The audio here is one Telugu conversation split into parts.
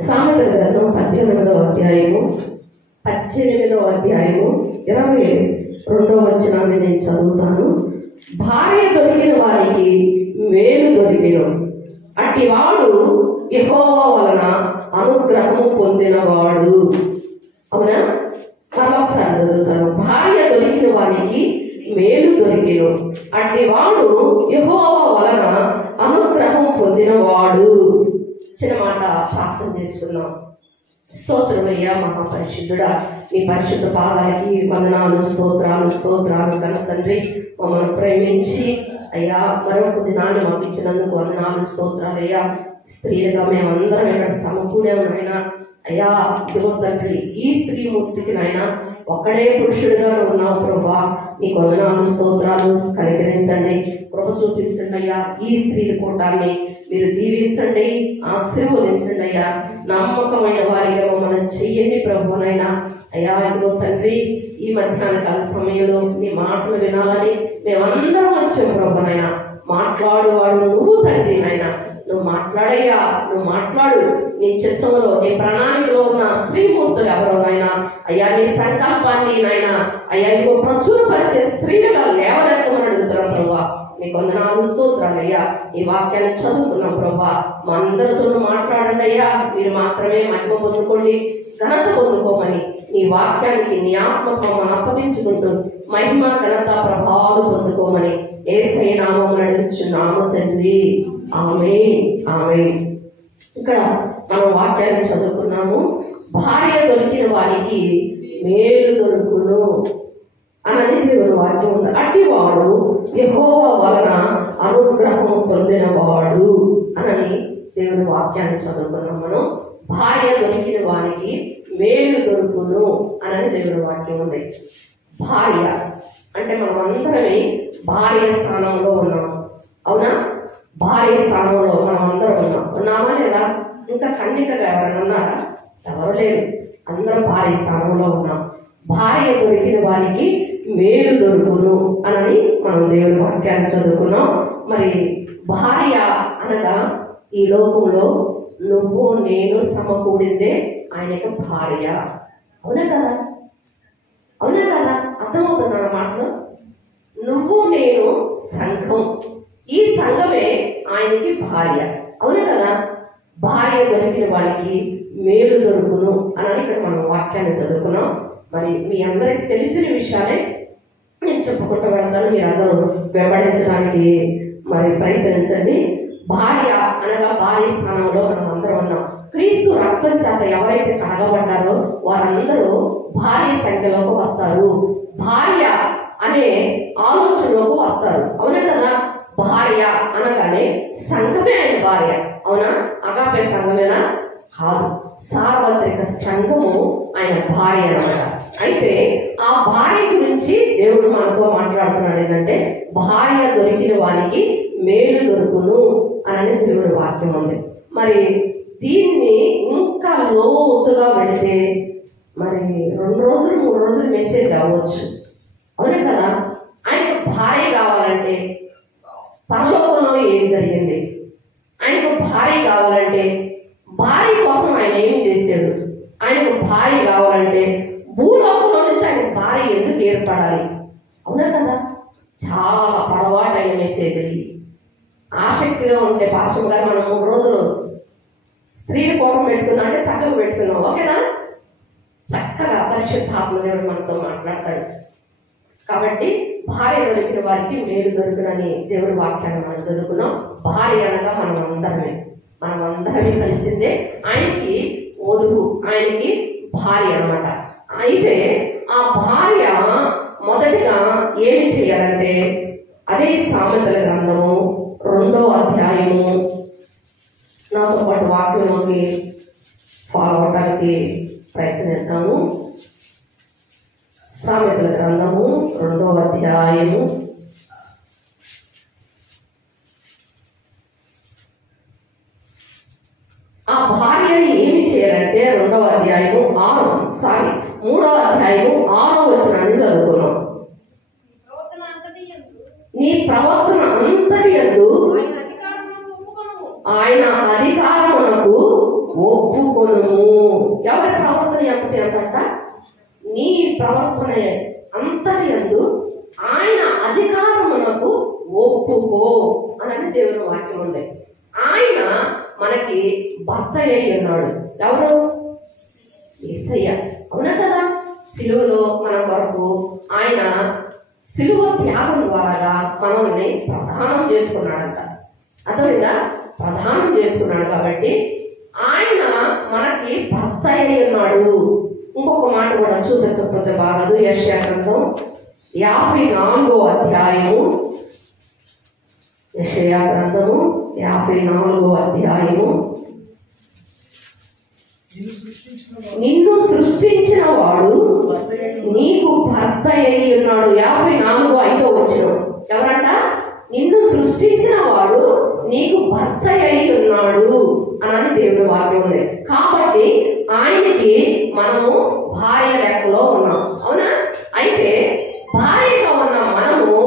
సామెతల గ్రంథం 18వ అధ్యాయము 22వ వచనాన్ని నేను చదువుతాను. భార్య దొరికిన వారికి మేలు దొరికెను, అట్టివాడు యెహోవా వలన అనుగ్రహము పొందినవాడు. అవునా? మరొకసారి చదువుతాను. భార్య దొరికిన వారికి మేలు దొరికెను, అట్టివాడు యెహోవా వలన అనుగ్రహం పొందినవాడు. చిన్న మాట ప్రార్థన చేస్తున్నాం. స్తోత్రమయ్యా మహాపరిశుద్ధుడా, నీ పరిశుద్ధ పాదాలకి వందనాలు, స్తోత్రాలు స్తోత్రాలు. కన్న తండ్రి, మమ్మల్ని ప్రేమించి అయ్యా మరొక దినాన్ని మాకు ఇచ్చినందుకు వందనాలు, స్తోత్రాలు అయ్యా. స్త్రీలుగా మేమందరం ఇక్కడ సమకూడే ఉన్నాయినా అయ్యా. ఇదిగో తండ్రి, ఈ స్త్రీమూర్తికి నాయన ఒక్కడే పురుషుడిగా ఉన్నావు ప్రభా. నీకు వందనాలు, స్తోత్రాలు. కనికరించండి, కృప చూపించండి అయ్యా. ఈ స్త్రీల కూటాన్ని మీరు దీవించండి, ఆశీర్వదించండి అయ్యా. నమ్మకమైన వారిగా మమ్మల్ని చెయ్యండి ప్రభునైనా అయ్యా. ఇదిగో తండ్రి, ఈ మధ్యాహ్న కాల సమయంలో నీ మాటలు వినాలని మేమందరం వచ్చాం ప్రభునైనా. మాట్లాడువాడు నువ్వు తండ్రి నాయన. నువ్వు మాట్లాడయ్యా, నువ్వు మాట్లాడు. నీ చిత్తంలో, నీ ప్రణాళికలో ఉన్న స్త్రీమూర్తులు ఎవరో నాయన అయ్యా, నీ సంకల్పాన్ని నాయన అయ్యా ఇదిగో ప్రచురపరిచే స్త్రీలుగా లేవనెత్తమని అడుగుతున్నాం ప్రభా. నీకు వందనాలు, స్తోత్రాలు అయ్యా. ఈ వాక్యాన్ని చదువుకున్నాం ప్రభా. మా అందరితో మాట్లాడండి అయ్యా. మీరు మాత్రమే మహిమ పొందుకోండి, ఘనత పొందుకోమని నీ వాక్యానికి నీ ఆత్మతో మనం అప్పగించుకుంటూ మహిమ ఘనత ప్రభావాలు పొందుకోమని యేసయ్య నామమున అడుగుచున్నాము తండ్రి. ఆమేన్, ఆమేన్. ఇక్కడ మనం వాక్యాన్ని చదువుకున్నాము. భార్య దొరికిన వారికి మేలు దొరుకును అనేది దేవుని వాక్యం ఉంది. అట్టివాడు యెహోవా వలన అనుగ్రహం పొందినవాడు అని దేవుని వాక్యాన్ని చదువుకున్నాం మనం. భార్య దొరికిన వారికి మేలు దొరుకును అని దేవుని వాక్యం ఉంది. భార్య అంటే మనం అందరమే భార్య స్థానంలో ఉన్నాము. అవునా? భార్య స్థానంలో మనం అందరం ఉన్నామా లేదా? ఇంకా కన్నికగా ఎవరైనా ఉన్నారా? ఎవరు లేరు. అందరం భార్య స్థానంలో ఉన్నాం. భార్య దొరికిన వారికి మేలు దొరుకును అని మనం దేవుని వాక్యాన్ని చదువుకున్నాం. మరి భార్య అనగా ఈ లోకంలో నువ్వు నేను సమకూడిందే ఆయనకు భార్య. అవునా కదా? అవునా కదా? అర్థమవుతున్నా మాటలు? నువ్వు నేను సంఘం, ఈ సంఘమే ఆయనకి భార్య. అవునా కదా? భార్య దొరికిన వారికి మేలు దొరుకును అని ఇక్కడ మనం వాక్యాన్ని చదువుకున్నాం. మరి మీ అందరికి తెలిసిన విషయాలే నేను చెప్పుకుంటూ వెళ్తాను. మీరు అందరూ వెంబడించడానికి మరి ప్రయత్నించండి. భార్య అనగా భార్య స్థానంలో మనం అందరం ఉన్నాం. క్రీస్తు రక్తం చేత ఎవరైతే కడగబడ్డారో వారందరూ భార్య సంఖ్యలోకి వస్తారు. భార్య అనే ఆలోచనలోకి వస్తారు. అవునా కదా? భార్య అనగానే సంఘమే ఆయన భార్య. అవునా? అగాపే సంఘమేనా? కాదు, సార్వత్రిక సంఘము ఆయన భార్య అన్నమాట. అయితే ఆ భార్య గురించి దేవుడు మనతో మాట్లాడుతున్నాడు. ఏంటంటే భార్య దొరికిన వారికి మేలు దొరుకును అనేది దేవుడి వాక్యం ఉంది. మరి దీన్ని ఇంకా లోతుగా పెడితే మరి 2 రోజులు 3 రోజులు మెసేజ్ అవ్వచ్చు. అవునే కదా? ఆయనకు భార్య కావాలంటే పరలోకంలో ఏం జరిగింది, ఆయనకు భార్య కావాలంటే భార్య కోసం ఆయన ఏమి చేశాడు, ఆయనకు భార్య కావాలంటే భూలోకంలో నుంచి ఆయన భార్య ఎందుకు ఏర్పడాలి. అవునా కదా? చాలా పొడవాటైన మెసేజ్. ఆసక్తిగా ఉంటే పాస్టర్ గారు మనం 3 రోజులు స్త్రీల కోపం పెట్టుకుందాం అంటే చక్కగా పెట్టుకుందాం. ఓకేనా? చక్కగా పరిశుద్ధాత్మ దేవుడు మనతో మాట్లాడతాడు. కాబట్టి భార్య దొరికిన వారికి మేలు దొరుకునని దేవుడి వాక్యాన్ని మనం చదువుకున్నాం. భార్య అనగా మనం అందరమే కలిసిందే ఆయనకి వధువు, ఆయనకి భార్య అన్నమాట. అయితే ఆ భార్య మొదటిగా ఏమి చేయాలంటే అదే సామెతల గ్రంథము 2వ అధ్యాయము, నాతో పాటు వాక్యంలోకి ఫాలో అవడానికి ప్రయత్నిద్దాము. సామెతల గ్రంథము 2వ అధ్యాయము ఆ భార్య ఏమి చేయాలంటే 2వ అధ్యాయము 3వ అధ్యాయము 6వ వచనాన్ని చదువుకున్నాం. నీ ప్రవర్తన అంతటి యందు ఆయన అధికారమునకు ఒప్పుకొనుము. ఎవరి ప్రవర్తన ఎంతట? నీ ప్రవర్తన అంతటి యందు ఆయన అధికారమునకు ఒప్పుకో అనేది దేవుని వాక్యం ఉంది. ఆయన మనకి భర్త అయి ఉన్నాడు. ఎవరు? యేసయ్య. అవునా కదా? సిలువలో మన కొరకు ఆయన సిలువ త్యాగం ద్వారా మనల్ని ప్రధానం చేసుకున్నాడంట. అర్థమైందా? ప్రధానం చేసుకున్నాడు కాబట్టి ఆయన మనకి భర్త అయి ఉన్నాడు. ఇంకొక మాట కూడా చూపించకపోతే బాగదు. యెషయా గ్రంథం 54వ అధ్యాయము. యెషయా గ్రంథము 54వ అధ్యాయము. నిన్ను సృష్టించిన వాడు నీకు భర్త అయి ఉన్నాడు. 54:5 వచనం. ఎవరంట? నిన్ను సృష్టించిన వాడు నీకు భర్త అయి ఉన్నాడు అని దేవుని వాక్యం ఉంది. కాబట్టి ఆయనకి మనము భార్య లెక్కలో ఉన్నాం. అవునా? అయితే భార్యగా ఉన్న మనము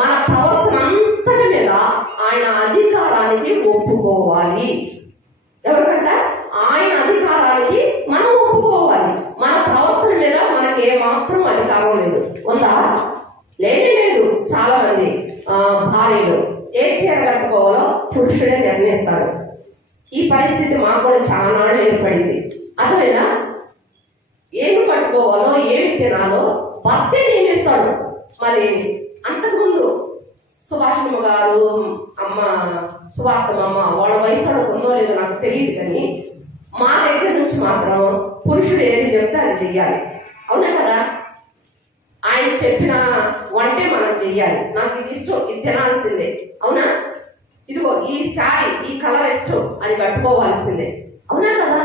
మన ప్రవర్తన అంతటి మీద ఆయన అధికారానికి ఒప్పుకోవాలి. ఎవరికంట? ఆయన అధికారానికి మనం ఒప్పుకోవాలి. మన ప్రవర్తన మీద మనకి ఏమాత్రం అధికారం లేదు. ఉందా? లేదు. చాలా మంది భార్యలు ఏ చీర కట్టుకోవాలో పురుషుడే నిర్ణయిస్తారు. ఈ పరిస్థితి మాకు కూడా చాలా నాళ్ళు ఏర్పడింది. అర్థమైనా? ఏమి కట్టుకోవాలో ఏమి తినాలో భర్తే నిర్ణయిస్తాడు. మరి అంతకుముందు సుభాషమ్మ గారు, అమ్మ సువార్తమ్మ, వాళ్ళ వయసు ఉందో లేదో నాకు తెలియదు, కానీ మా దగ్గర నుంచి మాత్రం పురుషుడు ఏది చెప్తే అది చెయ్యాలి. అవునా కదా? ఆయన చెప్పిన వంటే మనం చెయ్యాలి. నాకు ఇది ఇష్టం, ఇది తినాల్సిందే. అవునా? ఇదిగో ఈ శారీ, ఈ కలర్ ఇష్టం, అది కట్టుకోవాల్సిందే. అవునా కదా?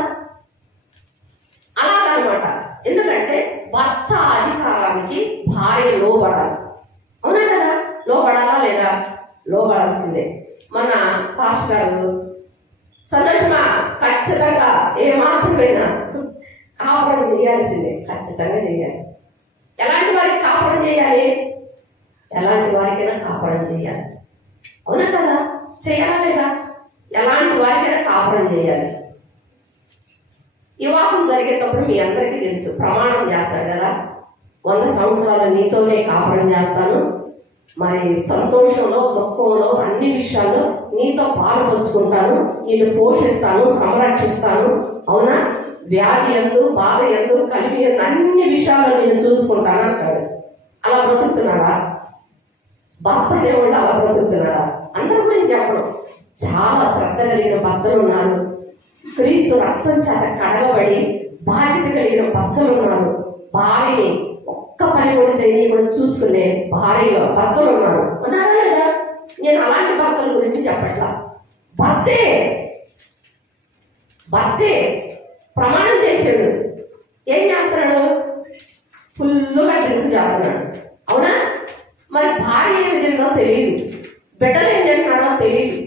అలాగనమాట. ఎందుకంటే భర్త అధికారానికి భార్య లోబడాలి. అవునా కదా? లోబడాలా లేదా? లోబడాల్సిందే. మన పాస్టర్ గారు సంతోషమా, ఖచ్చితంగా ఏమాత్రమైనా కాపురం చేయాల్సిందే. ఖచ్చితంగా చేయాలి. ఎలాంటి వారికి కాపురం చేయాలి? ఎలాంటి వారికైనా కాపురం చేయాలి. అవునా కదా? చేయాలా లేదా? ఎలాంటి వారికైనా కాపురం చేయాలి. వివాహం జరిగేటప్పుడు మీ అందరికీ తెలుసు, ప్రమాణం చేస్తాడు కదా, 100 సంవత్సరాలు నీతోనే కాపురం చేస్తాను, మరి సంతోషంలో దుఃఖంలో అన్ని విషయాల్లో నీతో పాలు పంచుకుంటాను, నిన్ను పోషిస్తాను, సంరక్షిస్తాను. అవునా? వ్యాధి ఎందు, బాధ ఎందు, కలిమి ఎందు, అన్ని విషయాల్లో నేను చూసుకుంటాను అంటాడు. అలా బ్రతుకుతున్నాడా? భర్త దేవుళ్ళు అలా బ్రతుకుతున్నారా? అందరి గురించి చెప్పడం. చాలా శ్రద్ధ కలిగిన భర్తలు ఉన్నారు. క్రీస్తు రక్తం చేత కడగబడి బాధ్యత కలిగిన భర్తలు ఉన్నారు. భార్యని ఒక్క పని కూడా చేయకుండా చూసుకునే భర్తలు ఉన్నారు. ఉన్నారా లేదా? నేను అలాంటి భర్తల గురించి చెప్పట్లా. భర్తే ప్రమాణం చేశాడు. ఏం చేస్తున్నాడు? ఫుల్గా డ్రింక్ చేస్తున్నాడు. అవునా? మరి భార్య ఏమి తిందో తెలియదు, బిడ్డలు ఏం తింటున్నారో తెలియదు,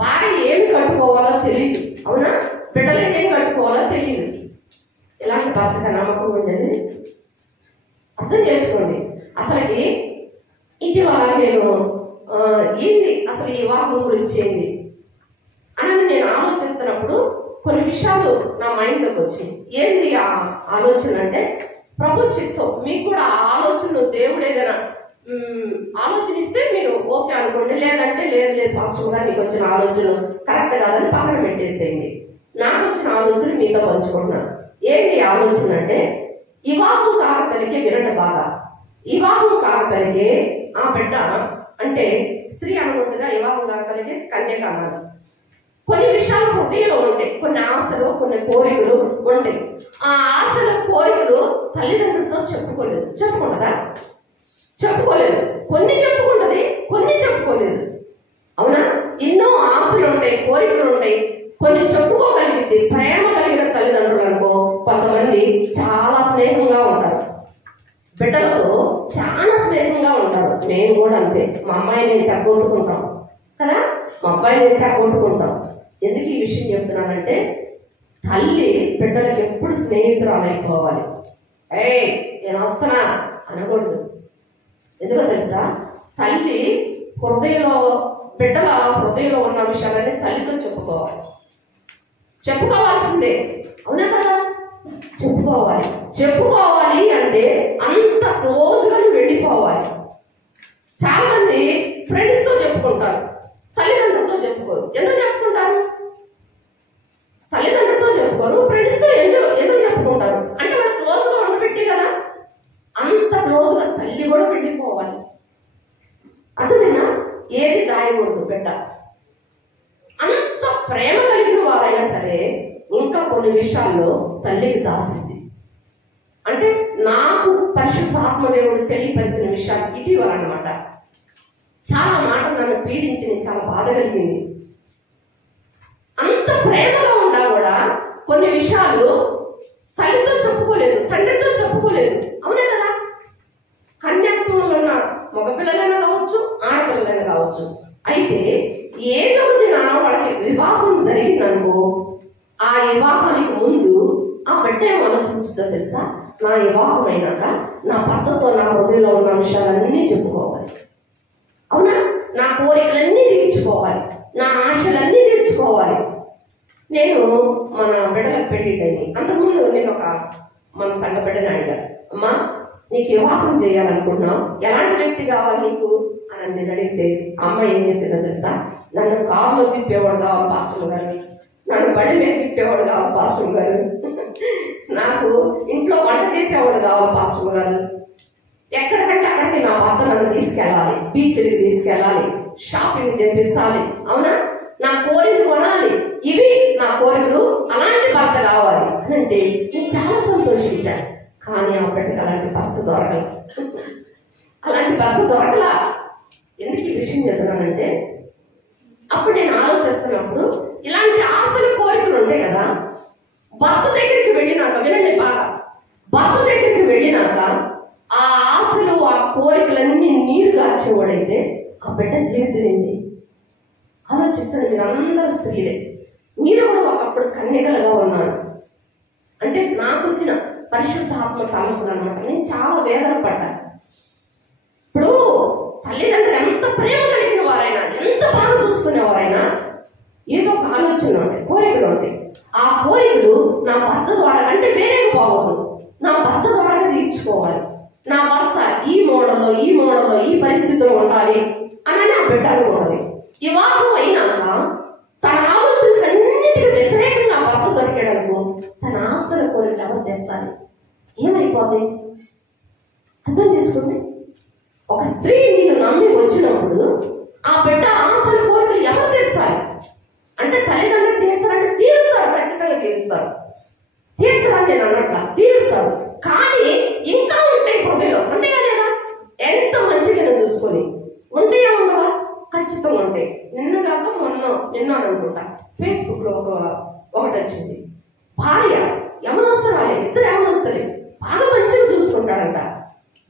భార్య ఏమి కట్టుకోవాలో తెలియదు. అవునా? బిడ్డలు ఏం కట్టుకోవాలో తెలియదు. ఇలాంటి భర్తకు నమ్మకం ఉండేది. అర్థం చేసుకోండి. అసలుకి ఇటీవల నేను ఏంది అసలు ఈ వివాహం గురించి ఏంది అని నేను ఆలోచిస్తున్నప్పుడు కొన్ని విషయాలు నా మైండ్లోకి వచ్చినాయి. ఏంది ఆ ఆలోచన అంటే, ప్రభు చిత్తం. మీకు కూడా ఆ ఆలోచన దేవుడు ఏదైనా ఆలోచన ఇస్తే మీరు ఓకే అనుకోండి, లేదంటే లేదు పాస్టర్ గారు నీకు వచ్చిన ఆలోచన కరెక్ట్ కాదని పక్కన పెట్టేసేయండి. నాకు వచ్చిన ఆలోచన మీతో పంచుకుంటున్నా. ఏంటి ఆలోచన అంటే, వివాహం కాకతలికే వినట బాగా. వివాహం కాకతలికే ఆ బిడ్డ అంటే స్త్రీ అనుకుంటుగా వివాహం కాకతలికే కన్యక అన్నారు. కొన్ని విషయాలు హృదయంలో ఉంటాయి, కొన్ని ఆశలు, కొన్ని కోరికలు ఉంటాయి. ఆ ఆశలు, కోరికలు తల్లిదండ్రులతో చెప్పుకుంటుందా? చెప్పుకోలేదు. కొన్ని చెప్పుకుంటది, కొన్ని చెప్పుకోలేదు. అవునా? ఎన్నో ఆశలు ఉంటాయి, కోరికలు ఉంటాయి, కొన్ని చెప్పుకోగలిగింది. ప్రేమ కలిగిన తల్లిదండ్రులు అనుకో, కొంతమంది చాలా స్నేహంగా ఉంటారు, బిడ్డలతో చాలా స్నేహంగా ఉంటారు. మేము కూడా అంతే. మా అమ్మాయిని ఎంత కొట్టుకుంటాం కదా, మా అబ్బాయిని ఎంత కొట్టుకుంటాం. ఎందుకు ఈ విషయం చెప్తున్నానంటే, తల్లి బిడ్డలకు ఎప్పుడు స్నేహితురాలు అయిపోవాలి. నేను వస్తున్నా అనకూడదు. ఎందుకో తెలుసా? తల్లి హృదయంలో, బిడ్డల హృదయంలో ఉన్న విషయాలన్నీ తల్లితో చెప్పుకోవాలి. చెప్పుకోవాల్సిందే, అవునా కదా? చెప్పుకోవాలి అంటే అంత క్లోజ్గా వెళ్ళిపోవాలి. చాలా మంది ఫ్రెండ్స్ తో చెప్పుకుంటారు, తల్లిదండ్రులతో చెప్పుకోరు. ఎందుకు చెప్పుకుంటారు? తల్లిదండ్రులతో చెప్పుకోరు, ఫ్రెండ్స్ తో ఎందుకు చెప్పుకుంటారు అంటే వాళ్ళు క్లోజ్ గా ఉండబెట్టి కదా. అంత క్లోజ్ గా తల్లి కూడా వెళ్ళిపోవాలి. అటువైనా ఏది దాయకూడదు బిడ్డ. అంత ప్రేమ కలిగిన వారైనా సరే ఇంకా కొన్ని విషయాల్లో తల్లికి దాసింది. అంటే నాకు పరిశుద్ధాత్మదేవుడు తెలియపరిచిన విషయాలు ఇటీవల అన్నమాట. చాలా మాటలు నన్ను పీడించింది, చాలా బాధ కలిగింది. అంత ప్రేమగా ఉన్నా కూడా కొన్ని విషయాలు తల్లితో చెప్పుకోలేదు, తండ్రితో చెప్పుకోలేదు. అవునే కదా? కన్యాత్వంలో ఉన్న మగపిల్లలైనా కావచ్చు, ఆడపిల్లలైనా కావచ్చు. అయితే ఏదో దిన వాళ్ళకి వివాహం జరిగిందనుకో, ఆ వివాహానికి ముందు ఆ బిడ్డ ఏం ఆలోచించుతో తెలుసా? నా వివాహం అయినాక నా భర్తతో నా హృదయంలో ఉన్న విషయాలన్నీ చెప్పుకోవాలి. అవునా? నా కోరికలన్నీ తీర్చుకోవాలి, నా ఆశలన్నీ తీర్చుకోవాలి. నేను మన బిడ్డలకు పెళ్ళిండని అంతకుముందు నేను మన సంఘ బిడ్డని అడిగాను, అమ్మా నీకు వివాహం చేయాలనుకుంటున్నావు, ఎలాంటి వ్యక్తి కావాలి నీకు అని నేను అడిగితే అమ్మ ఏం చెప్పిందో తెలుసా? నన్ను కారులో తిప్పేవాడు కావాలి పాస్టర్ గారు, నన్ను బడి మీద తిప్పేవాడు కావాలి పాస్టర్ గారు, నాకు ఇంట్లో వంట చేసేవాడు కావాలి పాస్టర్ గారు, ఎక్కడికంటే అక్కడికి నా భర్త నన్ను తీసుకెళ్ళాలి, బీచ్కి తీసుకెళ్ళాలి, షాపింగ్ చేయించాలి, అవునా, నా కోరిక కొనాలి, ఇవి నా కోరికలు, అలాంటి భర్త కావాలి అంటే నేను చాలా సంతోషించాను. కానీ ఆ బిడ్డకి అలాంటి భర్త దొరకలా. ఎందుకు ఈ విషయం చెప్తున్నానంటే, అప్పుడు నేను ఆలోచిస్తున్నప్పుడు ఇలాంటి ఆశలు కోరికలు ఉంటాయి కదా. భర్త దగ్గరికి వెళ్ళినాక, వినండి బాగా, భర్త దగ్గరికి వెళ్ళినాక ఆ ఆశలు ఆ కోరికలన్నీ నీరు గార్చేవాడైతే ఆ బిడ్డ జీవితం ఏంటి ఆలోచించండి. మీరు అందరూ స్త్రీలే, మీరు కూడా ఒకప్పుడు కన్యకలుగా ఉన్నారు. అంటే నాకు వచ్చిన పరిశుద్ధాత్మ తలంపులు అనమాట. నేను చాలా వేదన పడ్డాను. ఇప్పుడు తల్లిదండ్రులు ఎంత ప్రేమ కలిగిన వారైనా, ఎంత బాగా చూసుకునేవారైనా ఏదో ఒక ఆలోచనలు ఉంటాయి, కోరికలు ఉంటాయి. ఆ కోరికలు నా భర్త ద్వారా అంటే వేరే పోవద్దు, నా భర్త ద్వారా తీర్చుకోవాలి. నా భర్త ఈ మోడల్లో ఈ పరిస్థితిలో ఉండాలి అని ఆ బిడ్డ అనుకోవాలి. వివాహం అయినాక తన ఆలోచనలన్నిటికీ వ్యతిరేకంగా భర్త దొరికాడనుకో, తన ఆశల కోరికలు ఎవరు తెచ్చాలి? ఏమైపోతాయి? అర్థం చేసుకోండి. ఒక స్త్రీ నిన్ను నమ్మి వచ్చినప్పుడు ఆ బిడ్డ ఆశల కోరికలు ఎవరు తీర్చాలి అంటే తల్లిదండ్రులు తీర్చాలంటే తీరుస్తారు, ఖచ్చితంగా తీరుస్తారు. తీర్చడానికి నేను అన్నట్ల తీరుస్తారు. కానీ ఇంకా ఉంటాయి హృదయంలో, ఉంటాయా లేదా? ఎంత మంచిగా చూసుకొని ఉంటాయా ఉండవా? ఖచ్చితంగా ఉంటాయి. నిన్న అనుకుంటా ఫేస్బుక్ లో ఒకటి వచ్చింది. భార్య యమనొస్తారాలే, ఇద్దరు యమనొస్తారే, బాగా మంచిగా చూసుకుంటాడంట.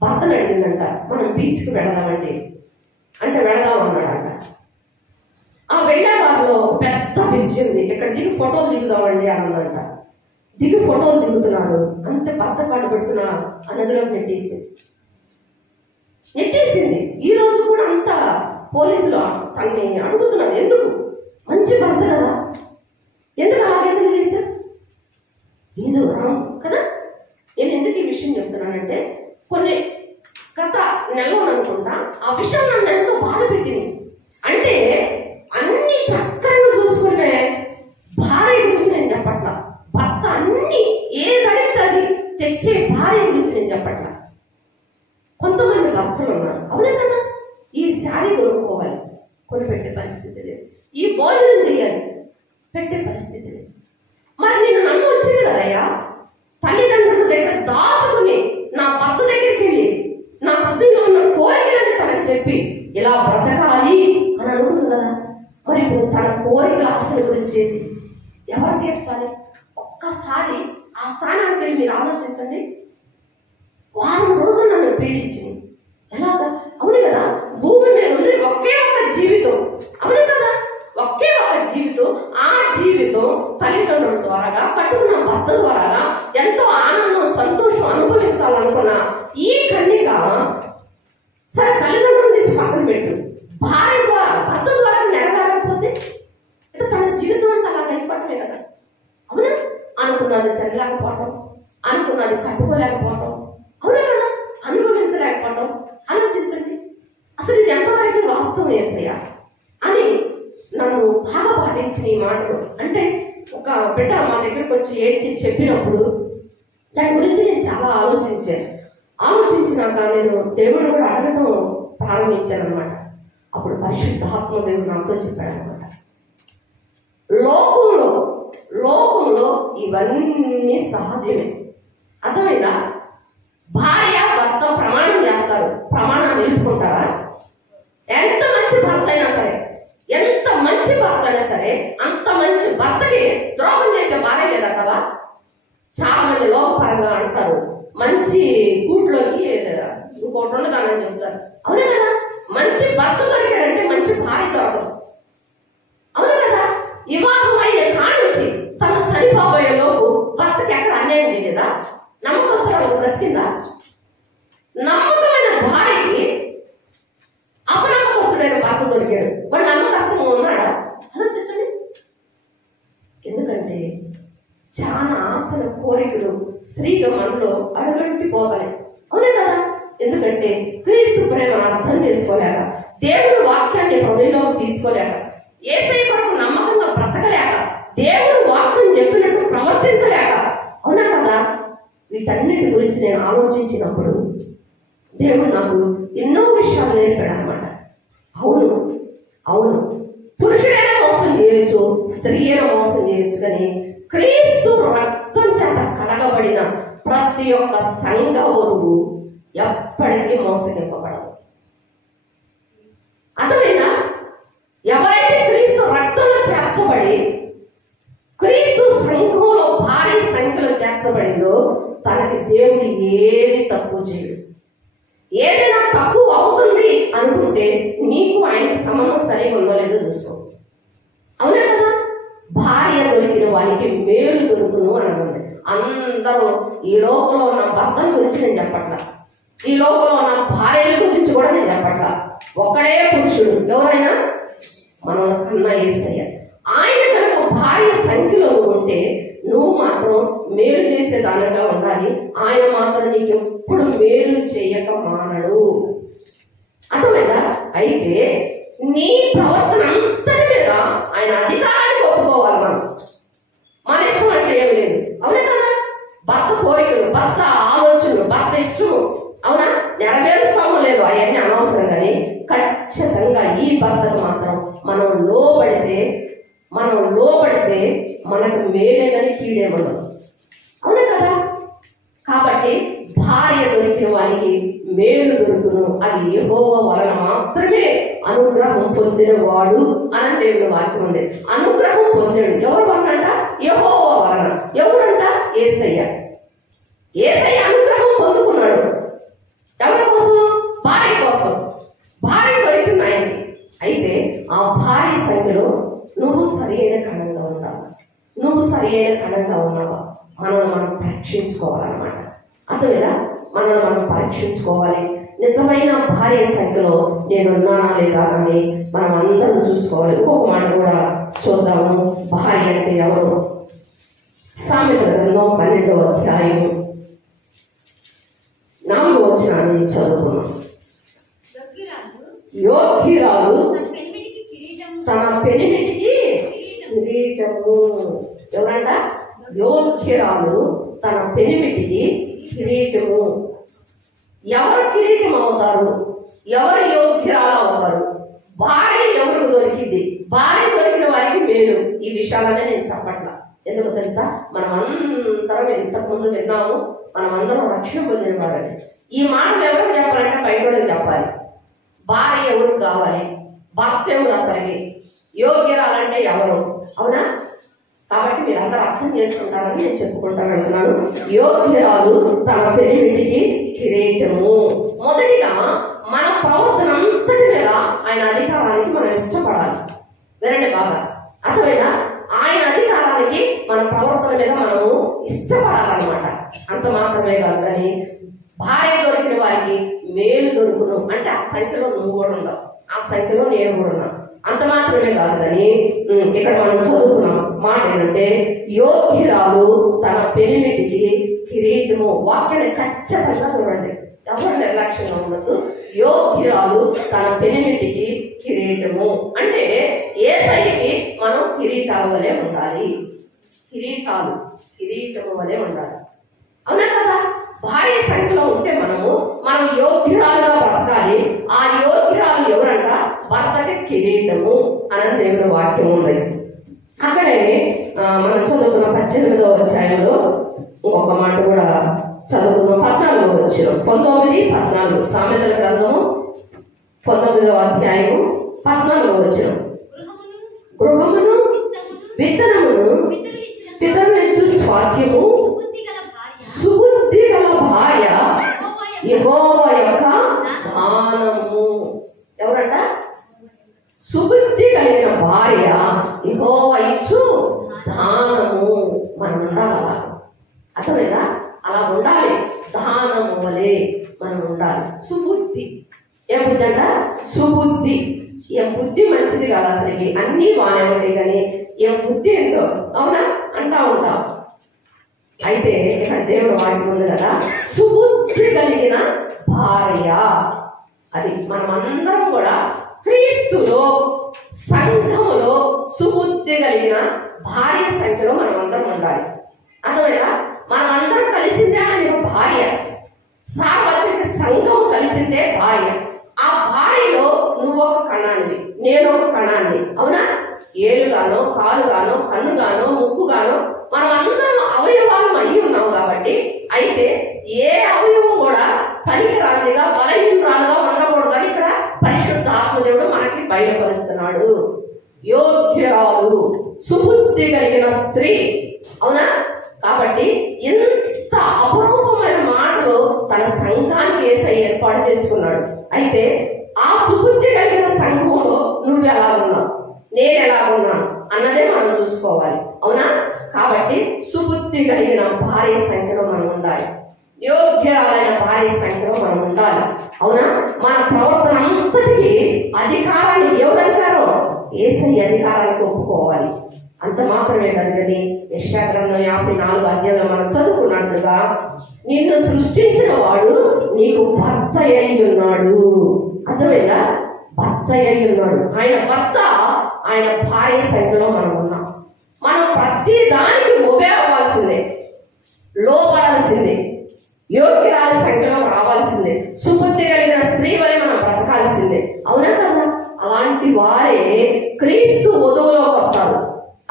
భర్తను అడిగిందంట, మనం బీచ్కి వెళదామండి అంటే వెళదాం అన్నాడంట. ఆ వెళ్ళాదారిలో పెద్ద బీచ్ ఉంది, ఇక్కడ దిగి ఫోటోలు దిగుదామండి అన్నదంట. దిగి ఫోటోలు దిగుతున్నారు, అంతే భర్త కాడు పెట్టుకున్న ఆ నదిలో నెట్టేసింది. ఈ రోజు కూడా అంత పోలీసులు తనని అడుగుతున్నారు, ఎందుకు? మంచి భర్త కదా, ఎందుకు ఆవేదన చేశారు? ఏదో రాంగ్ కదా. నేను ఎందుకు ఈ విషయం చెప్తున్నానంటే, కొన్ని గత నెలలో అనుకుంటా ఆ విషయం నన్ను ఎంతో బాధ పెట్టింది. అంటే అన్ని చక్కగా చూసుకునే భార్య గురించి నేను చెప్పట్లా, భర్త అన్ని ఏది అడిగితే అది తెచ్చే భార్య గురించి నేను చెప్పట్లా. కొంతమంది భర్తలు ఉన్నారు, అవునే కదా, ఈ శారీ కొనుక్కోవాలి, కొనిపెట్టే పరిస్థితి లేదు, ఈ భోజనం చేయాలి, పెట్టే పరిస్థితి లేదు. మరి నేను నమ్మి వచ్చింది కదయ్యా, తల్లిదండ్రుల దగ్గర దాచుకుని నా భర్త దగ్గరికి వెళ్ళి నా హృదయంలో ఉన్న కోరికలని తనకు చెప్పి ఇలా బ్రతకాలి అని అనుకుంది కదా. మరి ఇప్పుడు తన కోరికల ఆశల గురించి ఎవరు తీర్చాలి? ఒక్కసారి ఆ స్థానానికి వెళ్ళి మీరు ఆలోచించండి. వారం రోజులు నన్ను పీడించింది. ఎలాగా? అవును కదా, భూమి మీద ఉంది ఒకే ఒక జీవితం, అవును కదా, ఒకే ఒక జీవితం. ఆ జీవితం తల్లిదండ్రుల ద్వారా, కట్టుకున్న భర్త ద్వారా ఎంతో ఆనందం, సంతోషం అనుభవించాలనుకున్న ఈ కన్యక సరే తల్లిదండ్రులను తీసి పక్కన పెట్టు, భార్య ద్వారా భర్త ద్వారా నెరవేరకపోతే ఇక తన జీవితం అంతా అలా గడిపడమే కదా. దగ్గరకు వచ్చి ఏడ్చి చెప్పినప్పుడు దాని గురించి నేను చాలా ఆలోచించినాక నేను దేవుడు కూడా అడగటం ప్రారంభించాను అనమాట. అప్పుడు పరిశుద్ధాత్మ దేవుడు నాతో చెప్పాడు అనమాట, లోకంలో ఇవన్నీ సహజమే. అర్థమైందా? భార్య భర్త ప్రమాణం చేస్తారు, ప్రమాణాన్ని నిలుపుకుంటారా? ఎంత మంచి భర్త అయినా సరే, ఎంత మంచి భర్త అయినా సరే, అంత మంచి భర్తకి ద్రోహం చేసే భార్య లేదంటావా? చాలా మంది లోకపరంగా అంటారు, మంచి గూట్లోకి ఇంకోటి ఉండదానని చెప్తారు. అవునా కదా? మంచి భర్త దొరికాడంటే మంచి భార్య దొరకదు. అవునా కదా? వివాహం అయిన కానించి తను చనిపోయే లోపు భర్తకి ఎక్కడ అన్యాయం చేయలేదా? నమ్మకస్తురాలు బ్రతికిందా? నమ్మకమైన భార్యకి అపనమ్మకస్తుడైన భర్త దొరికాడు, వాడు నమ్మకస్తుగా ఉన్నాడా? ఆలోచించండి. ఎందుకంటే చాలా ఆశల కోరికలు స్త్రీగా మనలో అడుగంటిపోతాయి. అవునే కదా? ఎందుకంటే క్రీస్తు ప్రేమను అర్థం చేసుకోలేక, దేవుడు వాక్యాన్ని హృదయంలో తీసుకోలేక, యేసయ్య కొరకు నమ్మకంగా బ్రతకలేక, దేవుడు వాక్యం చెప్పినట్టు ప్రవర్తించలేక, అవునా కదా? వీటన్నిటి గురించి నేను ఆలోచించినప్పుడు దేవుడు నాకు ఎన్నో విషయాలు నేర్పాడు అనమాట. అవును పురుషుడైనా మోసం చేయొచ్చు, స్త్రీ అయినా మోసం చేయొచ్చు, కానీ క్రీస్తు రక్తం చేత కడగబడిన ప్రతి ఒక్క సంఘ వధువు ఎప్పటికీ మోసగింపబడదు. అర్థమైనా? ఎవరైతే క్రీస్తు రక్తంలో చేర్చబడి క్రీస్తు సంఘంలో భారీ సంఖ్యలో చేర్చబడిందో తనకి దేవుడు ఏది తక్కువ చేయడు. ఏదైనా తక్కువ అవుతుంది అనుకుంటే నీకు ఆయనకి సంబంధం సరిగా ఉందో లేదో చూసుకో. అవునా కదా? భార్య దొరికిన వారికి మేలు దొరుకును అని అనుకుంది. అందరూ ఈ లోకంలో ఉన్న భర్తల గురించి నేను చెప్పట్లా, ఈ లోకంలో ఉన్న భార్యల గురించి కూడా నేను చెప్పట్లా. ఒక్కడే పురుషుడు, ఎవరైనా మన కన్నా యేసయ్య. ఆయన కనుక భార్య సంఖ్యలో ఉంటే నువ్వు మాత్రం మేలు చేసేదానిగా ఉండాలి. ఆయన మాత్రం నీకు ఎప్పుడు మేలు చేయక మానడు. అర్థమైందా? అయితే నీ ప్రవర్తన అంతటి మీద ఆయన అధికారానికి ఒప్పుకోవాలి. మన ఇష్టం అంటే ఏమి లేదు. అవునా కదా? భర్త కోరికలు, భర్త ఆలోచనలు, భర్త ఇష్టము, అవునా, నెరవేరుస్తామో లేదు అవన్నీ అనవసరం. కానీ ఖచ్చితంగా ఈ భర్తకు మాత్రం మనం లోబడితే మనకు మేలే కానీ కీడే ఉండదు. అవునా కదా? కాబట్టి భార్య దొరికిన వారికి మేలు దొరుకును, అది యెహోవా వలన మాత్రమే అనుగ్రహం పొందిన వాడు అని దేవుని వాక్యం ఉంది. అనుగ్రహం పొందాడు ఎవరు వలనంట? యెహోవా వలన. ఎవరంట? యేసయ్య. అనుగ్రహం పొందుకున్నాడు ఎవరి కోసం? భార్య కోసం. భార్య దొరికింది ఆయనకి. అయితే ఆ భార్య సంఖ్యలో నువ్వు సరి అయిన కణంగా ఉన్నావా? మనల్ని మనం పరీక్షించుకోవాలన్నమాట. అర్థమేనా? మనల్ని మనం పరీక్షించుకోవాలి. నిజమైన భార్య సంఖ్యలో నేనున్నానా లేదా అని మనం అందరం చూసుకోవాలి. ఇంకొక మాట కూడా చూద్దాము. భార్య అంటే ఎవరు? సామెతల గ్రంథం 12వ అధ్యాయం 4వ వచనాన్ని చదువుకున్నాం. యోగ్యురాలు తన పెనిమిటికి కిరీటము. ఎవరంట? యోగ్యురాలు తన పెనిమిటికి కిరీటము. ఎవరు కిరీటం అవుతారు? ఎవరు యోగ్యురాలు అవుతారు? భార్య ఎవరికి దొరికింది? భార్య దొరికిన వారికి మేలు. ఈ విషయాలనే నేను చెప్పట్లా. ఎందుకు తెలుసా? మనం అందరం ఇంతకు ముందు విన్నాము, మనం అందరం రక్షణ పొందిన వారని. ఈ మాటలు ఎవరికి చెప్పాలంటే బయటోళ్ళకి చెప్పాలి. భార్య ఎవరికి కావాలి? భర్త ఎవరు? అసలుకి యోగ్యురాలంటే ఎవరు? అవునా? కాబట్టి మీరు అందరూ అర్థం చేసుకుంటారని నేను చెప్పుకుంటా వెళ్తున్నాను. యోగ్యురాలు తన పెనిమిటికి కిరీటము. మొదటిగా మన ప్రవర్తన అంతటి మీద ఆయన అధికారానికి మనం ఇష్టపడాలి. వినండి బాగా, అర్థమైనా? ఆయన అధికారానికి మన ప్రవర్తన మీద మనము ఇష్టపడాలన్నమాట. అంత మాత్రమే కాదు, కానీ భార్య దొరికిన వారికి మేలు దొరుకును అంటే ఆ సంఖ్యలో నువ్వు కూడా ఉండవు, ఆ సంఖ్యలో నేను కూడా ఉన్నా. అంత మాత్రమే కాదు, కానీ ఇక్కడ మనం చదువుకున్నాం మాట ఏంటంటే యోగ్యురాలు తన పెనిమిటికి కిరీటము. వాక్యాన్ని ఖచ్చితంగా చూడండి, ఎవరు నిర్లక్ష్యంగా ఉండదు. యోగ్యురాలు తన పెనిమిటికి కిరీటము అంటే యేసయ్యకి మనం కిరీటాల వలె ఉండాలి. కిరీటము వలె ఉండాలి. అవునా కదా? భార్య సంఖ్యలో ఉంటే మనం యోగ్యురాలుగా బ్రతకాలి. ఆ యోగ్యురాలు ఎవరంట? భర్తకి కిరీటము అని దేవుని వాక్యం ఉంది. అక్కడే మనం చదువుకున్న 18వ అధ్యాయంలో ఇంకొక మాట కూడా చదువుకున్నాం. 14వ వచనం, 19, 14 సామెతల గ్రంథము 19వ అధ్యాయము 14వ వచనం. గృహమును విత్తనమును పితరులిచ్చు స్వాస్థ్యము సుబుద్ధి గల భార్య యెహోవా యొక్క దానము. ఎవరంట? సుబుద్ధి కలిగిన భార్య యెహోవా ఇచ్చు దానము. మనం ఉండాలి. అర్థమైందా? అలా ఉండాలి. దానము వలె మనం ఉండాలి. సుబుద్ధి. ఏ బుద్ధి అంట? సుబుద్ధి. ఏం బుద్ధి మంచిది కాదు అసలుకి. అన్నీ బాగానే ఉంటాయి కానీ ఏం బుద్ధి ఏంటో, అవునా, అంటా ఉంటాం. అయితే ఇక్కడ దేవుడు వాక్యం ఉంది కదా, సుబుద్ధి కలిగిన భార్య. అది మనమందరం కూడా క్రీస్తులో సంఘములో సుబుద్ధి కలిగిన భార్య సంఖ్యలో మనమందరం ఉండాలి. అర్థమైనా? మనమందరం కలిసిందే అని భార్య. సార్వత్రిక సంఘం కలిసిందే భార్య. ఆ భార్యలో నువ్వు ఒక కణాన్ని, నేను ఒక కణాన్ని. అవునా? ఏలుగానో, కాలుగానో, కన్నుగానో, ముక్కుగానో మనం అందరం అవయవాలు అయ్యి ఉన్నాం కాబట్టి, అయితే ఏ అవయవం కూడా పనికిరాందిగా బలహీనరాలుగా ఉండకూడదని ఇక్కడ పరిశుద్ధ ఆత్మదేవుడు మనకి బయలుపరుస్తున్నాడు. యోగ్యురాలు, సుబుద్ధి కలిగిన స్త్రీ. అవునా? కాబట్టి ఎంత అపరూపమైన మాటలు తన సంఘానికి యేసయ్య ఏర్పాటు చేసుకున్నాడు. అయితే ఆ సుబుద్ధి కలిగిన సంఘంలో నువ్వు ఎలాగున్నావు, నేను ఎలాగున్నాను అన్నదే మనం చూసుకోవాలి. అవునా? కాబట్టి సుబుద్ధి కలిగిన భార్య సంఖ్యలో మనం ఉండాలి. యోగ్యురాలైన భార్య సంఖ్యలో మనం ఉండాలి. అవునా? మన ప్రవర్తన అంతటికి అధికారాన్ని, ఎవరి అధికారం? యేసయ్య అధికారానికి ఒప్పుకోవాలి. అంత మాత్రమే కాదు కానీ యెషయా గ్రంథం 54వ అధ్యాయంలో మనం చదువుకున్నట్లుగా నిన్ను సృష్టించిన వాడు నీకు భర్త అయి ఉన్నాడు. అర్థమైందా? భర్త అయి ఉన్నాడు. ఆయన భర్త, ఆయన భార్య సంఖ్యలో మనం ఉన్నాం. మనం ప్రతి దానికి మొబే అవ్వాల్సిందే, లోపడాల్సిందే, యోగ్యురాలి సంఖ్యలో రావాల్సిందే, సుబుద్ధి కలిగిన స్త్రీ వలె మనం బ్రతకాల్సిందే. అవునా కదా? అలాంటి వారే క్రీస్తు వధువులోకి వస్తారు.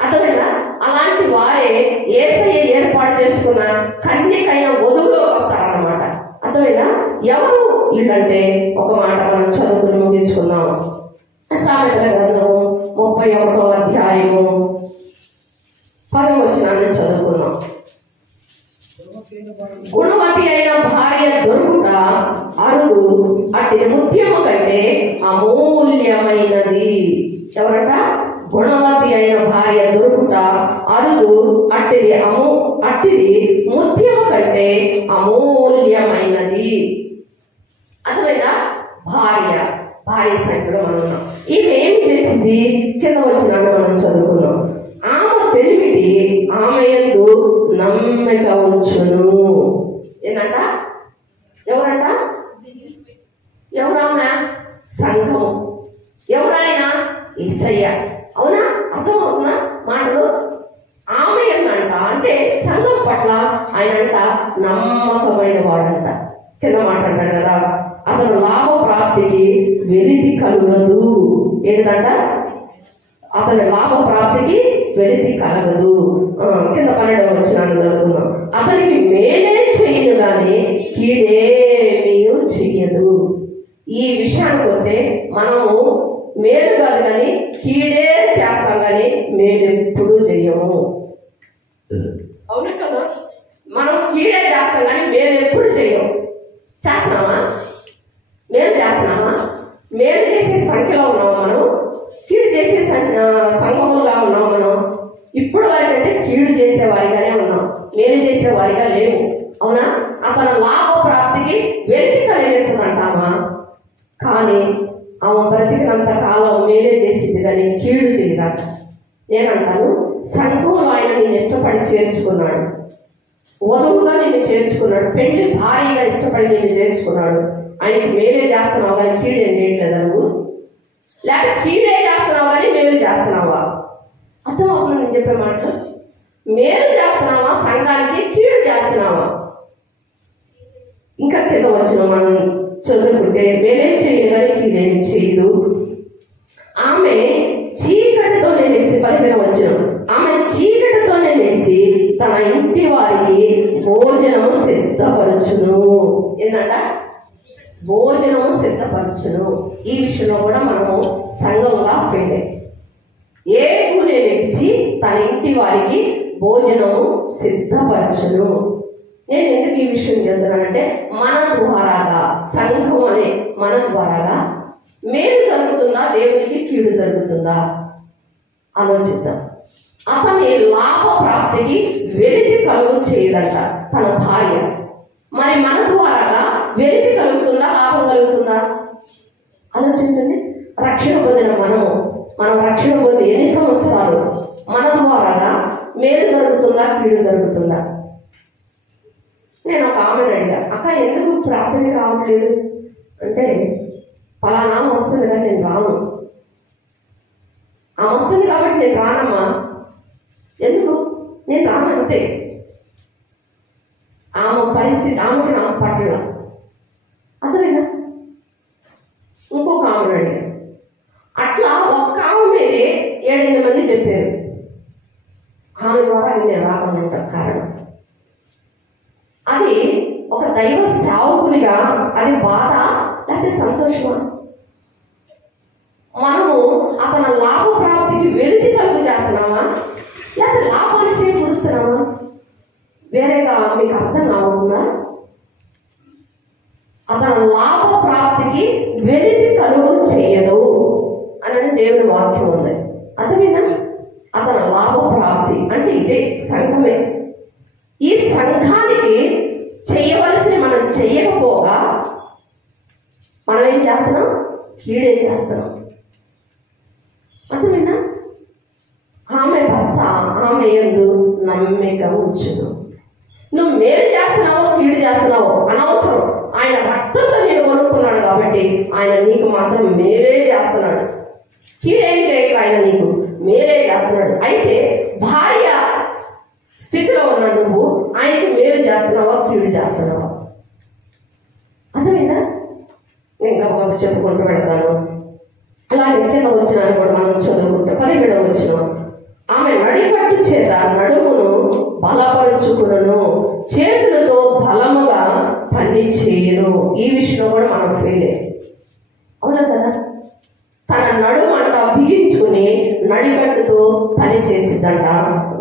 అర్థమైనా? అలాంటి వారే యేసయ్య ఏర్పాటు చేసుకున్న కన్యకైన వధువులోకి వస్తారన్నమాట. అర్థమైనా? ఎవరు వీళ్ళంటే ఒక మాట మనం చదువుకుని ముగించుకుందాం. సామెతల గ్రంథము 31వ అధ్యాయము 10వ వచనాన్ని చదువుకుందాం. గుణవతి అయిన భార్య దొరుకుట అరుదు, అట్టి ముత్యము కంటే అమూల్యమైనది. ఎవరట? గుణవతి అయిన భార్య దొరుకుట అరుదు, అట్టిది ముత్యము కంటే అమూల్యమైనది. అర్థమైనా? భార్య సంఖ్యలో మనం ఉన్నాం. ఈమె ఏం చేసింది? కింద వచ్చినాడు మనం చదువుకున్నాం. ఆమె పెరిమిటి ఆమె యందు నమ్మిక ఉంచును. ఏంటంట? ఎవరంట? ఎవరామె? సంఘము. ఎవరైనా? యేసయ్య. అవునా? అర్థమవుతున్నా మాటలు? ఆమె ఏంటంట అంటే సంఘం పట్ల ఆయన అంట నమ్మకమైన వాడంట. కింద మాట అంటాడు కదా, అతను లాభ ప్రాప్తికి వెలితి కలుగదు. ఏంటంట? అతని లాభ ప్రాప్తికి వెలితి కలగదు. కింద 12వ వచనాన్ని చదువుకున్నాం. అతనికి మేలే చేయను కానీ కీడేమీ చెయ్యదు. ఈ విషయానికి వస్తే మనము మేలు కాదు కానీ కీడే చేస్తాం కానీ మేలు ఎప్పుడు చెయ్యము. అవునా కదా? మనం కీడే చేస్తాం కానీ మేలు ఎప్పుడు చెయ్యము. చేస్తున్నామా? మేలు చేస్తున్నామా? మేలు చేసే సంఖ్యలో ఉన్నామా మనం? కీడు చేసే సంఘములుగా ఉన్నాం మనం? ఇప్పుడు వరకైతే కీడు చేసే వారిగానే ఉన్నాం, మేలు చేసే వారిగా లేవు. అవునా? అతను లాభ ప్రాప్తికి వెలితి కలిగించదంటామా? కానీ ఆమె బ్రతికినంత కాలం మేలే చేసింది కానీ కీడు చేయదాట. నేనంటాను, సంఘంలో ఆయన నిన్ను ఇష్టపడి చేర్చుకున్నాడు, వధువుగా నిన్ను చేర్చుకున్నాడు, పెళ్లి భార్యగా ఇష్టపడి నిన్ను చేర్చుకున్నాడు. ఆయనకి మేలే చేస్తున్నావు కానీ కీడేం చేయట్లేదా నువ్వు? లేక కీడే చేస్తున్నావు కానీ మేలు చేస్తున్నావా? అర్థం అవుతుంది నేను చెప్పే మాట? మేలు చేస్తున్నావా, సంఘానికి కీడు చేస్తున్నావా? ఇంకా కింద వచ్చిన మనం చదువుకుంటే మేలేం చేయగలి కీడేం చేయదు. ఆమె చీకటితోనే లేచి 15 వచ్చిన ఆమె చీకటితోనే లేచి తన ఇంటి వారికి భోజనము సిద్ధపరచును. ఏంటంట? భోజనము సిద్ధపరచును. ఈ విషయంలో కూడా మనము సంఘంగా ఫెయిల్. ఏ కూలి లేచి తన ఇంటి వారికి భోజనము సిద్ధపరచును. నేను ఎందుకు ఈ విషయం చెప్తున్నానంటే, మన ద్వారాగా, సంఘం అనే మన ద్వారాగా మేలు జరుగుతుందా, దేవునికి కీడు జరుగుతుందా ఆలోచిద్దాం. అతని లాభ ప్రాప్తికి వెలితి కలుగు చేయదంట తన భార్య. మరి మన ద్వారాగా వెలితి కలుగుతుందా, లాభం కలుగుతుందా ఆలోచించండి. రక్షణ పొందిన మనం రక్షణ పొంది ఎన్ని సంవత్సరాలు మన ద్వారాగా మేలు జరుగుతుందా, కీడు జరుగుతుందా? నేను ఒక ఆమెను అడిగా, అక్క ఎందుకు ప్రార్థనకి రావట్లేదు అంటే, పలానా వస్తుంది కానీ నేను రాను. ఆ వస్తుంది కాబట్టి నేను రానమ్మా. ఎందుకు? నేను రాను అంతే. ఆమె పరిస్థితి ఆమెకి నాకు పట్ల అర్థమైనా. ఇంకొక ఆమెను అడిగా, అట్లా ఒక్క ఆమె మీదే 7-8 మంది చెప్పారు. ఆమె ద్వారా నేను రాకుండా కారణం అది ఒక దైవ సేవకునిగా అది బాధ లేకపోతే సంతోషమా? మనము అతని లాభ ప్రాప్తికి వెలితి కలుగు చేస్తున్నామా, లేకపోతే లాభాన్ని చేకూరుస్తున్నామా? వేరేగా మీకు అర్థం అవుతుందా? అతని లాభ ప్రాప్తికి వెలితి కలుగు చేయదు అని దేవుని వాక్యం ఉంది. అర్థమైనా? అతని లాభ ప్రాప్తి అంటే ఇదే సంఘమే. ఈ సంఘానికి చేయవలసిన మనం చెయ్యకపోగా మనం ఏం చేస్తున్నాం? కీడే చేస్తున్నాం. అర్థమైనా? ఆమె భర్త ఆమె యందు నమ్మిక ఉంచును. నువ్వు మేలు చేస్తున్నావో కీడు చేస్తున్నావో అనవసరం. ఆయన రక్తంతో నేను కొనుక్కున్నాడు కాబట్టి ఆయన నీకు మాత్రం మేలే చేస్తున్నాడు. కీడేం చేయక ఆయన నీకు మేలే చేస్తున్నాడు. అయితే భార్య స్థితిలో ఉన్న నువ్వు ఆయనకి మేలు చేస్తున్నావా, కీడు చేస్తున్నావా? అర్థమైందా? ఇంకా చెప్పుకుంటూ పెడతాను. అలాగే కింద వచ్చిన కూడా మనం చదువుకుంటాం. 17వ వచనం, ఆమె నడికట్టు చేత నడుమును బలపరుచుకును, చేతులతో బలముగా పని చేయను. ఈ విషయంలో కూడా మనం ఫెయిలే. అవునా కదా? తన నడుము అంట బిగించుకుని నడికట్టుతో పని చేసిద్దంట.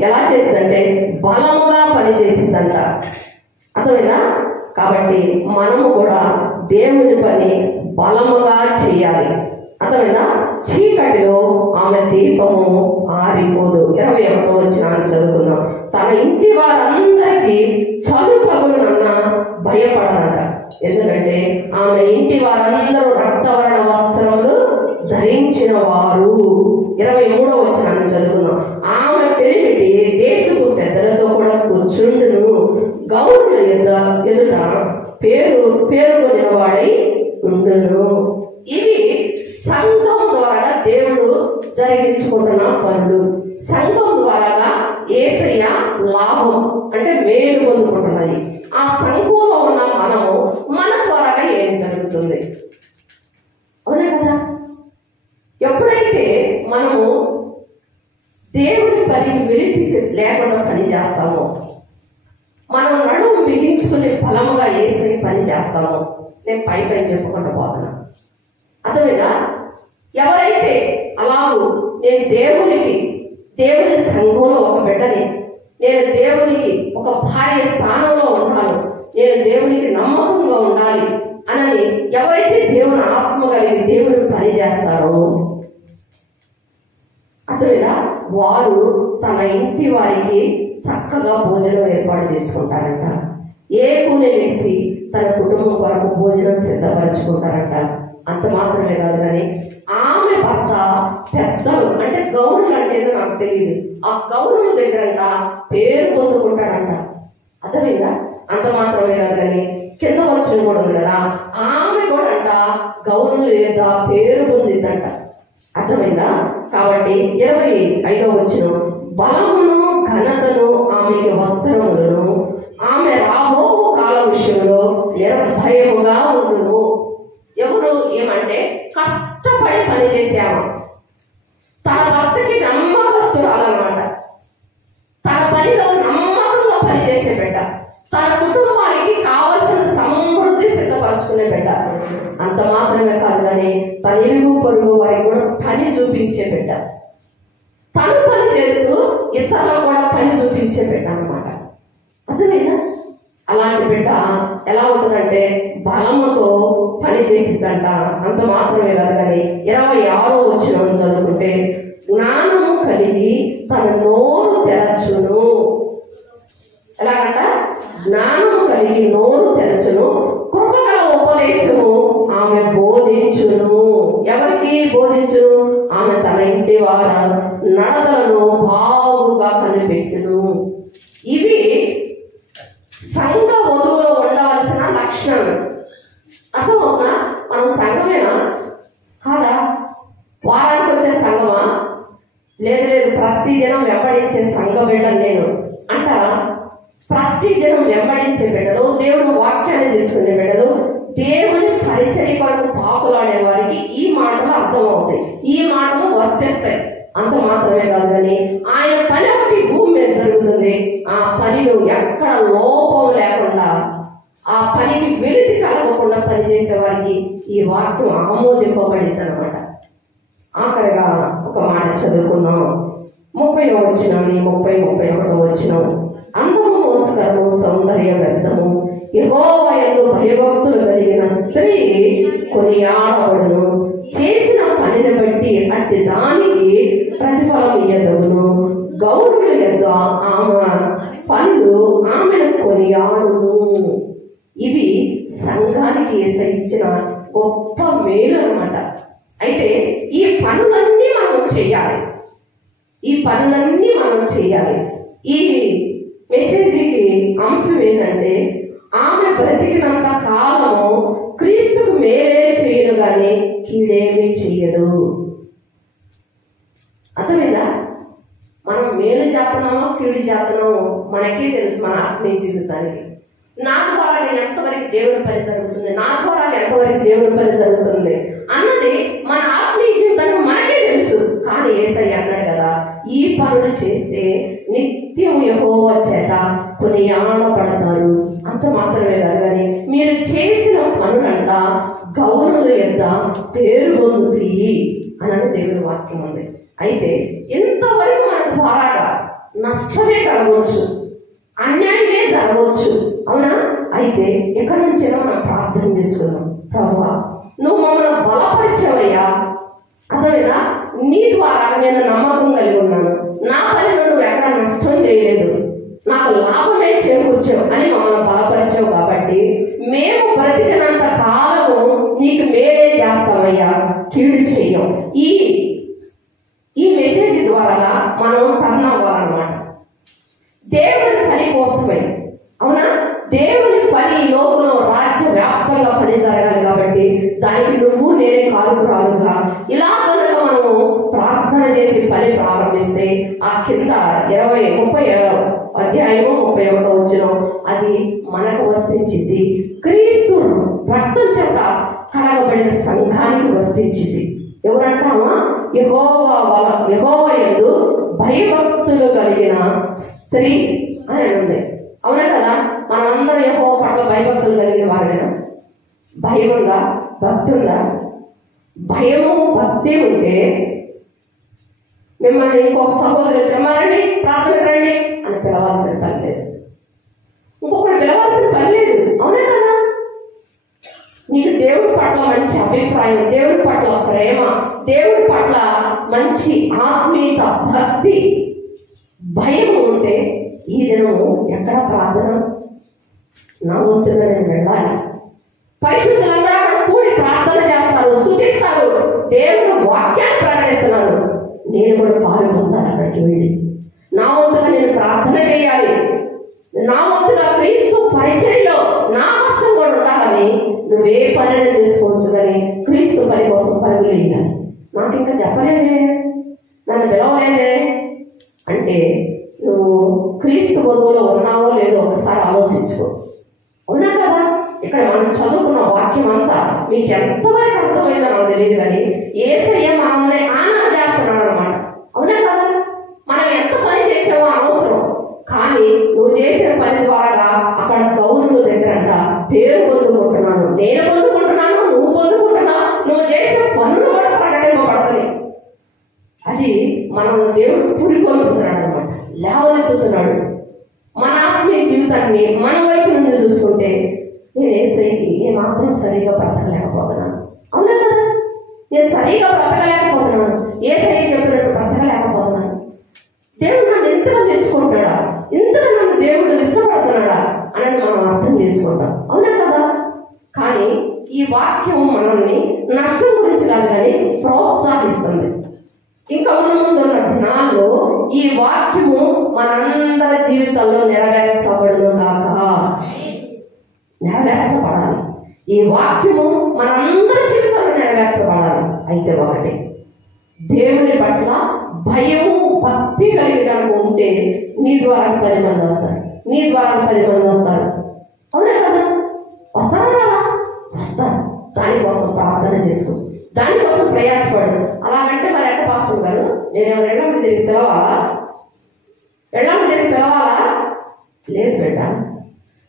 ఎలా చేసిందంటే బలముగా పని చేసిద్దంట. అర్థమైందా? కాబట్టి మనము కూడా దేవుని పని బలముగా చేయాలి. అర్థమైందా? చీకటిలో ఆమె దీపము ఆరిపోదు. 21వ వచనాన్ని చదువుకున్నాం. తన ఇంటి వారందరికీ చదువుపగులనన్న భయపడనంట. ఎందుకంటే ఆమె ఇంటి వారందరూ రక్తవర్ణ వస్త్రములు ధరించిన వారు. 23వ వచనాన్ని చదువుకున్నాం. ఆమె పెరిమిటి దేశపు పెద్దలతో కూడా కూర్చుండును, గౌరుల ఎదుట పేరుకొనిన వాడై ఉండును. ఇవి సంఘం ద్వారా దేవుడు జరిగించుకుంటున్న పనులు. సంఘం ద్వారా యేసయ్య లాభం అంటే మేలు పొందుకుంటున్నాయి. ఆ సంఘంలో ఉన్న మనము మన ద్వారా ఏం జరుగుతుంది? అవునా కదా? ఎప్పుడైతే మనము దేవుని పనికి వెలితి లేకుండా పని చేస్తామో, మనం నడుము బిగించుకుని బలముగా యేసయ్య పని చేస్తామో, నేను పై చెప్పుకుంటూ పోతున్నా. అర్థమైందా? ఎవరైతే అలాగూ నేను దేవుని సంఘంలో ఒక బిడ్డని, నేను దేవునికి ఒక భార్య స్థానంలో ఉండాలి, నేను దేవునికి నమ్మకంగా ఉండాలి అని ఎవరైతే దేవుని ఆత్మ కలిగి దేవుని పని చేస్తారో, అర్థమైందా? వారు తన ఇంటి వారికి చక్కగా భోజనం ఏర్పాటు చేసుకుంటారంట. ఏ కూలి వేసి తన కుటుంబం కొరకు భోజనం సిద్ధపరచుకుంటారంట. అంత మాత్రమే కాదు కానీ ఆమె భర్త పెద్దలు అంటే గౌరులు అంటే ఏదో నాకు తెలియదు, ఆ గౌరుల దగ్గరంట పేరు పొందుకుంటాడంట. అర్థమైందా? అంత మాత్రమే కాదు కానీ కింద వచ్చిన కూడా ఉంది కదా, ఆమె కూడా అంట గౌరులు లేదా పేరు పొందిద్దంట. అర్థమైందా? కాబట్టి 25వ వచనం, బలమును ఘనతను, ఆమెకి వస్త్రములను, ఆమె రాబో కాల విషయంలో నిర్భయముగా ఉండును. ఎవరు ఏమంటే కష్టపడి పనిచేసాము. తన భర్తకి నమ్మకస్తురాలన్నమాట. తన పనిలో నమ్మకంగా పనిచేసే బిడ్డ, తన కుటుంబానికి కావలసిన సమృద్ధి సిద్ధపరచుకునే బిడ్డ. అంత మాత్రమే కాదు కానీ తన ఇరుగు పొరుగు వారికి కూడా పని చూపించే బిడ్డ. తను పని చేస్తూ ఇతరులకు కూడా పని చూపించే బిడ్డ అన్నమాట. అర్థమైందా? అలాంటి బిడ్డ ఎలా ఉంటుందంటే బలముతో పని చేసిందంట. అంత మాత్రమే కాదు కానీ 26వ వచనం చదువుకుంటే, జ్ఞానము కలిగి తన నోరు తెరచును. ఎలాగంట? జ్ఞానము కలిగి నోరు తెరచును, కృపగల ఉపదేశము ఆమె బోధించును. ఎవరికి బోధించును? ఆమె తన ఇంటి వార నడతలను బాగుగా కనిపెట్టును. ఇవి సంఘ వధువులో ఉండవలసిన లక్షణాలు. అర్థమవుతుందా? మనం సంఘమేనా కాదా? వారానికి వచ్చే సంఘమా? లేదు లేదు, ప్రతి దినం వెంబడించే సంఘ బిడ్డలు నేను అంటారా? ప్రతి దినం వెంబడించే బిడ్డలు, దేవుని వాక్యాన్ని తీసుకునే బిడ్డలు, దేవుని పరిచర్య కొరకు పాపులాడే వారికి ఈ మాటలు అర్థమవుతాయి, ఈ మాటలు వర్తిస్తాయి. అంత మాత్రమే కాదు కానీ ఆయన పని ఒకటి భూమి మీద జరుగుతుంది. ఆ పనిలో ఎక్కడ లోపం లేకుండా, ఆ పనికి వెలితి కలగకుండా పనిచేసే వారికి ఈ వాక్యం ఆమోదింపబడింది అనమాట. ఆఖరిగా ఒక మాట చదువుకుందాం. 30వ వచనం, 31వ వచనం. అందము మోసకరము, సౌందర్య వ్యర్థము, యెహోవా యందు భయభక్తులు కలిగిన స్త్రీ కొనియాడబడును. చేసిన పనిని బట్టి అట్టి దానికి ప్రతిఫలం ఇయ్యదగును. గౌరవుల యొద్ద ఆమె పనులు ఆమెను కొనియాడును. ఇవి సంఘానికి యేసయ్య ఇచ్చిన గొప్ప మేలు అన్నమాట. అయితే ఈ పనులన్నీ మనం చేయాలి. ఈ పనులన్నీ మనం చేయాలి. ఈ మెసేజ్కి అంశం ఏంటంటే, ఆమె బ్రతికినంత కాలము క్రీస్తుకు మేలే చేయను కానీ కీడేమీ చెయ్యదు. అర్థమైందా? మనం మేలు చేస్తున్నామో కీడు చేస్తున్నామో మనకే తెలుసు. మన ఆత్మీయ జీవితానికి నా ద్వారా ఎంతవరకు దేవుని పని జరుగుతుంది, నా ద్వారా ఎంతవరకు దేవుని పని జరుగుతుంది అన్నది మన ఆత్మీయ జీవితానికి మనకే తెలుసు. కానీ యేసయ్య అన్నాడు కదా, ఈ పనులు చేస్తే నిత్యం యెహోవా చేత కొనియాడబడతారు. అంత మాత్రమే కాదు కానీ మీరు చేసిన పనులంట గౌరవుల యొద్ద పేరు పొందుతాయి అని దేవుని వాక్యం ఉంది. అయితే ఇంతవరకు మన ద్వారాగా నష్టమే కలగవచ్చు, అన్యాయమే జరగవచ్చు, అవునా? అయితే ఎక్కడి నుంచైనా మనం ప్రార్థన చేసుకున్నాం. ప్రభువా, నువ్వు మమ్మల్ని బలపరిచావయ్యా, అర్థమైనా? నీ ద్వారా నేను నమ్మకం కలిగి ఉన్నాను. నా పనిలో నువ్వు ఎక్కడ నష్టం చేయలేదు, నాకు లాభమే చేకూర్చావు అని మమ్మల్ని బలపరిచావు. కాబట్టి మేము బ్రతికినంత కాలము నీకు మేలే చేస్తామయ్యా, కీడు చెయ్యం. ఈ మెసేజ్ ద్వారా మనం టర్న్ అవ్వాలన్నమాట. దేవుని పని కోసమే, అవునా? దేవుని పని ఈ లోకంలో రాజ్య వ్యాప్తంగా పని జరగాలి. కాబట్టి దానికి నువ్వు నేనే కారుకురాలుగా ఇలా కనుక మనము ప్రార్థన చేసి పని ప్రారంభిస్తే ఆ కింద 30వ అధ్యాయము 31వ వచనం అది మనకు వర్తించింది. క్రీస్తు రక్తం చేత కడగబడిన సంఘానికి వర్తించింది. ఎవరంటామా? యెహోవా యందు భయభక్తులు కలిగిన స్త్రీ అని ఉంది. అవునా కదా? మనమందరం యెహోవా పట్ల భయభక్తులు కలిగిన వారేనా? భయం ఉందా? భక్తి ఉందా? భయము భక్తి ఉంటే మిమ్మల్ని ఇంకొక సహోదరులు చెమ్మారండి, ప్రార్థనకు రండి అని పిలవాల్సిన పని లేదు, ఇంకొకటి పిలవాల్సిన పని లేదు. అవునా కదా? నీకు దేవుడి పట్ల మంచి అభిప్రాయం, దేవుడి పట్ల ప్రేమ, దేవుడి పట్ల మంచి ఆత్మీయత, భక్తి, భయం ఉంటే ఈ దినము ఎక్కడ ప్రార్థన? నా వంతుగా నేను వెళ్ళాలి. పరిశుద్ధులందరూ అక్కడ కూడి ప్రార్థన చేస్తారు, స్తుతిస్తారు, దేవుని వాక్యాన్ని ప్రకటిస్తున్నారు. నేను కూడా పాలు పొందాలి. అక్కడికి వెళ్ళి నా వంతుగా నేను ప్రార్థన చేయాలి. నా వంతుగా క్రీస్తు పరిచర్యలో నా హస్తం కూడా ఉండాలని నువ్వే పనైనా చేసుకోవచ్చు, కానీ క్రీస్తు పని కోసం పరుగులు వేయాలి. నాకు ఇంకా చెప్పలేదే, నన్ను పిలవలేదే అంటే నువ్వు క్రీస్తు వధువులో ఉన్నావో లేదో ఒకసారి ఆలోచించుకో. అవునా కదా? ఇక్కడ మనం చదువుకున్న వాక్యం అంతా మీకు ఎంతవరకు అర్థమైందో నాకు తెలియదు, కానీ యేసయ్య మనల్ని ఆనంద చేస్తున్నాడు అనమాట. అవునా కదా? మనం ఎంత పని చేసామో అనవసరం, కానీ నువ్వు చేసిన పని ద్వారా అక్కడ గౌరవ దగ్గరంట పేరు పొందుకుంటున్నాను, నేను పొందుకుంటున్నాను, నువ్వు పొందుకుంటున్నావు, నువ్వు చేసిన పనులు కూడా ప్రకటింపబడతాయి. అది మనం దేవుడు పురికొల్పుతున్నాడు అనమాట, లేవనెత్తుతున్నాడు. మన ఆత్మీయ జీవితాన్ని మన వైపు నుండి చూసుకుంటే నేను యేసయ్యకి ఏమాత్రం సరిగా బ్రతకలేకపోతున్నాను. అవునా కదా? నేను సరిగా బ్రతకలేకపోతున్నాను, యేసయ్య చెప్పినట్టు బ్రతకలేకపోతున్నాను. దేవుడు నన్ను ఎంతగా మెచ్చుకుంటాడా, ఇంతగా నన్ను దేవుడు ఇష్టపడుతున్నాడా అనేది మనం అర్థం చేసుకుంటాం. అవునా కదా? కానీ ఈ వాక్యం మనల్ని నష్టం గురించి కాదు కానీ ప్రోత్సహిస్తుంది. ఇంకా ముందున్న దినాల్లో ఈ వాక్యము మనందరి జీవితంలో నెరవేర్చబడును కాక. నెరవేర్చబడాలి. ఈ వాక్యము మనందరి జీవితంలో నెరవేర్చబడాలి. అయితే ఒకటి, దేవుని పట్ల భయము భక్తి కలిగి కనుక ఉంటే నీ ద్వారా 10 మంది వస్తారు, నీ ద్వారా 10 మంది వస్తారు. అవునా కదా? వస్తారా? వస్తారు. దానికోసం ప్రార్థన చేసుకో, దానికోసం ప్రయాసపడు. అలాగంటే మరి ఎట్ట పాస్టర్ గారు, నేను ఎళ్ళాము తిరిగి పిలవాలా? ఎళ్ళాము తిరిగి పిలవాలా? లేదు బిడ్డ,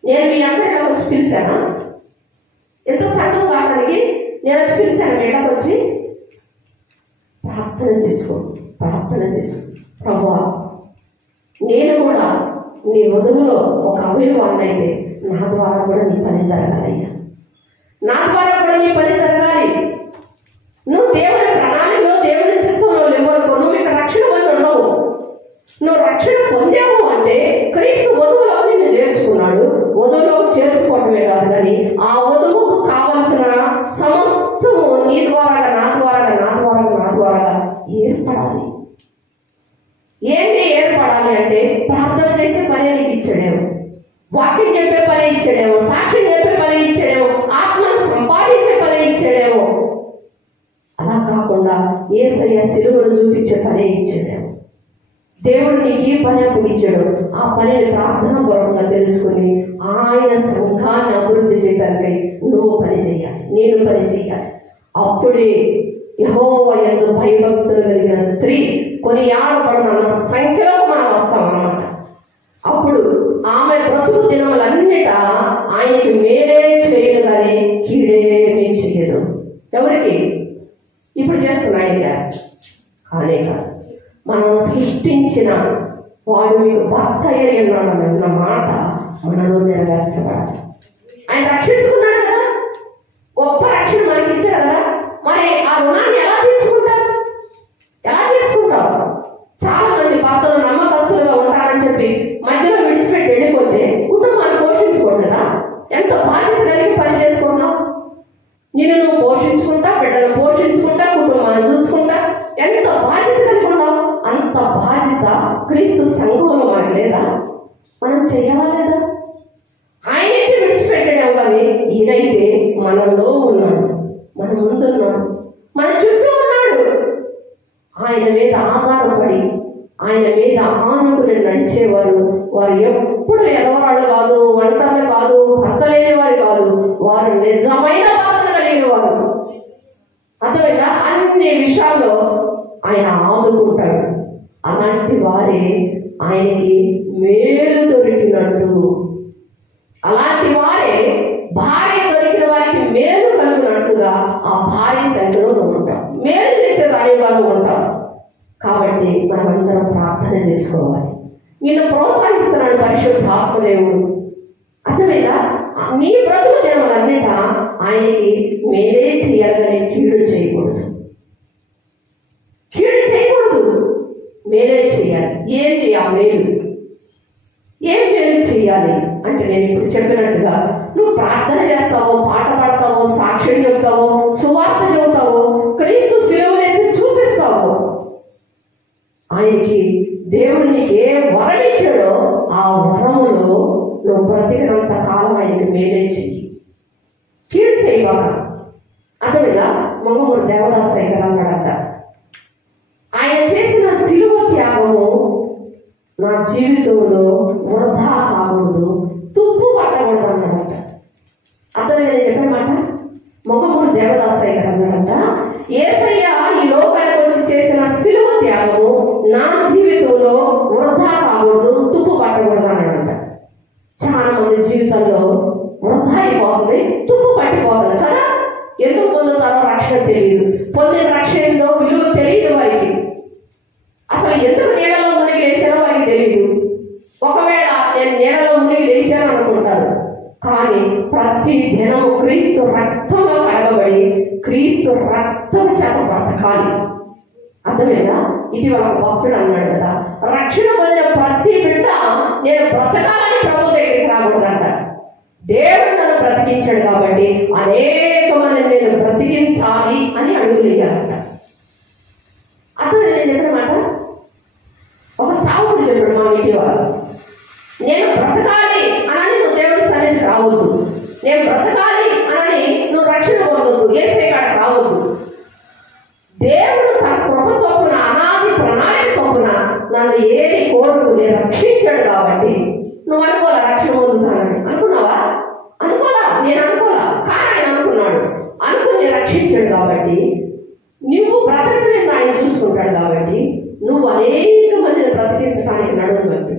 నేను మీ అందరికీ వచ్చి పిలిచానా? ఎంత సంఘం కావడానికి నేను వచ్చి పిలిచాను. బిడ్డకు వచ్చి ప్రార్థన చేసుకో, ప్రార్థన చేసుకో. ప్రభువా, నేను కూడా నీ వధువులో ఒక అవయవాన్ని అయితే నా ద్వారా కూడా నీ పని జరగాలయ్యా, నా ద్వారా కూడా నీ పని జరగాలి. నువ్వు దేవుని ప్రణాళికలో దేవుని చిత్తంలో లేవనుకో, నువ్వు ఇక్కడ రక్షణ పొంది ఉండవు. నువ్వు రక్షణ పొందావు అంటే క్రీస్తు వధువులో నిన్ను చేర్చుకున్నాడు. వధువులో చేర్చుకోవటమే కాదు, కానీ ఆ వధువుకు కావలసిన సమస్తము నీ ద్వారాగా, నా ద్వారాగా, నా ద్వారాగా, నా ద్వారాగా ఏర్పడాలి. ఏంటి ఏర్పడాలి అంటే ప్రార్థన చేసే పని నీకు ఇచ్చాడేమో, వాక్యం చెప్పే పని ఇచ్చాడేమో, సాక్ష్యం చెప్పే పని ఇచ్చాడేమో, ఆత్మను సంపాదించే పని ఇచ్చాడేమో. అలా కాకుండా యేసయ్య సిలువను చూపించే పని ఇచ్చాడేమో. దేవుడు నీకు ఈ పని అప్పగించాడు, ఆ పనిని ప్రార్థన పూర్వకంగా తెలుసుకుని ఆయన సంఘాన్ని అభివృద్ధి చేయడానికై నువ్వు పని చేయాలి, నేను పని చేయాలి. అప్పుడే యెహోవా యందు భయభక్తులు కలిగిన స్త్రీ కొనియాడబడుతున్న సంఖ్యలో మనం వస్తాం అన్నమాట. అప్పుడు ఆమె బ్రతుకు దినములన్నిట ఆయనకి మేలే చేయదు కానీ కీడేమీ చేయదు. ఎవరికి? ఇప్పుడు చేస్తున్న ఆయన కానే కాదు, మనం సృష్టించిన వాడు మీకు భర్త అయ్యన్న మాట మనలో నెరవేర్చబడాలి. ఆయన రక్షించుకున్నాడు కదా, గొప్ప రక్షణ మనకి ఇచ్చాడు కదా. మరి ఆ రుణాన్ని ఎలా తీర్చుకుంటారు? ఎలా తీసుకుంటావు? చాలా మంది భర్తలు నమ్మకస్తులుగా ఉంటారని చెప్పి మధ్యలో విడిచిపెట్టి వెళ్ళిపోతే కుటుంబాన్ని పోషించుకోండి కదా. ఎంతో బాధ్యత కలిగి పని చేసుకుంటున్నావు. నిన్ను నువ్వు పోషించుకుంటా, బిడ్డను పోషించుకుంటా, కుటుంబాన్ని చూసుకుంటా, ఎంతో బాధ్యత కలిగి ఉన్నావు. అంత బాధ్యత క్రీస్తు సంఘంలో మనకు లేదా? మనం చెయ్యాలా లేదా? ఆయనైతే విడిచిపెట్టాడేమో కానీ ఈయనైతే మనలో ఉన్నాడు, మన ముందున్నాడు, మన చుట్టూ ఉన్నాడు. ఆయన మీద ఆధారపడి ఆయన మీద ఆనుకుని నడిచేవారు వారు ఎప్పుడు ఎదవరాళ్ళు కాదు, వంటలు కాదు, భర్త లేని వారు కాదు, వారు నిజమైన బాధను కలిగిన వారు. అర్థమైందా? అన్ని విషయాల్లో ఆయన ఆదుకుంటాడు. అలాంటి వారే ఆయనకి మేలు దొరికినట్టు, అలాంటి వారే భార్య దొరికిన వారికి మేలు కలిగినట్టుగా ఆ భార్య సంఖ్యలో ఉంటాం, మేలు చేసే దానిగా ఉంటాం. కాబట్టి మనమందరం ప్రార్థన చేసుకోవాలి. నిన్ను ప్రోత్సహిస్తున్నాడు పరిశుద్ధాత్మదేవుడు. అర్థమైనా? నీ బ్రతుకు దినములన్నిట ఆయనకి మేలే చేయాలని కీడు చేయకూడదు, కీడు చేయకూడదు, మేలే చేయాలి. ఏంటి ఆ మేలు? ఏం మేలు చేయాలి అంటే నేను ఇప్పుడు చెప్పినట్టుగా నువ్వు ప్రార్థన చేస్తావో, పాట పాడతావో, సాక్ష్యం చెబుతావో, సువార్త చెబుతావో, క్రీస్తు శిలువనెత్తి చూపిస్తావో, ఆయనకి దేవుడు నీకు ఏ వరం ఇచ్చాడో ఆ వరములో నువ్వు బ్రతికినంత కాలం ఆయనకి మేలే చెయ్యి, కీడు చేయబాక. అతడిగా మంగమూరు దేవదాస్ శంకర్ అన్నాడట, ఆయన చేసిన శిలువ త్యాగము నా జీవితంలో కాకూడదు, తుప్పు పట్టకూడదు అన్నాడట. అతను నేను చెప్పిన మాట మొగమూరు దేవదాసయ్య గారు అన్నాడంట, యేసయ్య ఈ లోకానికి వచ్చి చేసిన సిలువ త్యాగము నా జీవితంలో వృధా కాకూడదు, తుప్పు పట్టకూడదు అన్నాడంట. చాలా మంది జీవితంలో వృధా అయిపోతుంది, తుప్పు పట్టిపోతుంది కదా. ఎందుకు పొందుతారో రక్షణ తెలియదు, పొందిన రక్షణలో విలువ తెలియదు వారికి. అసలు ఎందుకు నీడలో మునిగి లేచానో వారికి తెలియదు. ఒకవేళ నేను నీడలో మునిగి లేచాను అనుకుంటారు, కానీ ప్రతి దినము క్రీస్తు రక్తంలో కడగబడి క్రీస్తు రక్తం చేత బ్రతకాలి. అర్థమేనా? ఇటీవల భక్తుడు అన్నాడు కదా, రక్షణ పొందిన ప్రతి బిడ్డ నేను బ్రతకాలని ప్రభు దగ్గరికి రాకూడదంట. దేవుడు నన్ను బ్రతికించాడు కాబట్టి అనేక మంది నేను బ్రతికించాలి అని అడుగులేయాలంట. అర్థం నేను చెప్పిన మాట. ఒక సావుడు చెప్పాడు మా ఇంటి వారు, నేను బ్రతకాలి అనని నువ్వు దేవుడి సన్నిధికి రావద్దు, నేను బ్రతకాలి అనని నువ్వు రక్షణ పొందొద్దు, యేసయ్య కాడికి రావద్దు. దేవుడు తన కృప చొప్పున అనాది ప్రణాళిక చొప్పున నన్ను ఏది కోరుకుని రక్షించాడు కాబట్టి నువ్వు అనుకోలే రక్షణ పొందుతానని. అనుకున్నావా? అనుకోలా, నేను అనుకోలా, కానీ ఆయన అనుకున్నాడు. అనుకుని రక్షించాడు కాబట్టి నువ్వు బ్రతకలేదు ఆయన చూసుకుంటాడు కాబట్టి నువ్వు అనేక మందిని బ్రతికించడానికి నడుము కట్టు.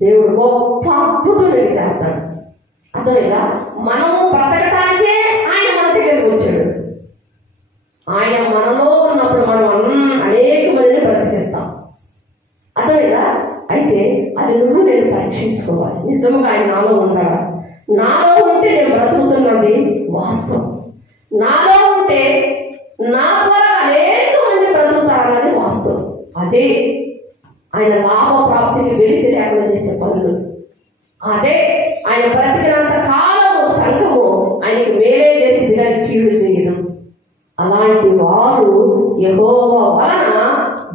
దేవుడు గొప్ప అద్భుతం నేను చేస్తాడు. అర్థమైందా? మనము బ్రతకటానికే ఆయన మన దగ్గరికి వచ్చాడు. ఆయన మనలో ఉన్నప్పుడు మనం అనేక మందిని బ్రతికిస్తాం. అర్థమైందా? అయితే అది నువ్వు నేను పరీక్షించుకోవాలి. నిజంగా ఆయన నాలో ఉన్నాడా? నాలో ఉంటే నేను బ్రతుకుతున్నది వాస్తవం. నాలో ఉంటే నా ద్వారా అనేక మంది బ్రతుకుతారన్నది వాస్తవం. అదే ఆయన లాభ ప్రాప్తికి వెలితి లేకుండా చేసే పనులు. అదే ఆయన బ్రతికినంత కాలము సంఘము ఆయనకి మేలే చేసింది కానీ కీడు చేయదు. అలాంటి వారు యెహోవా వలన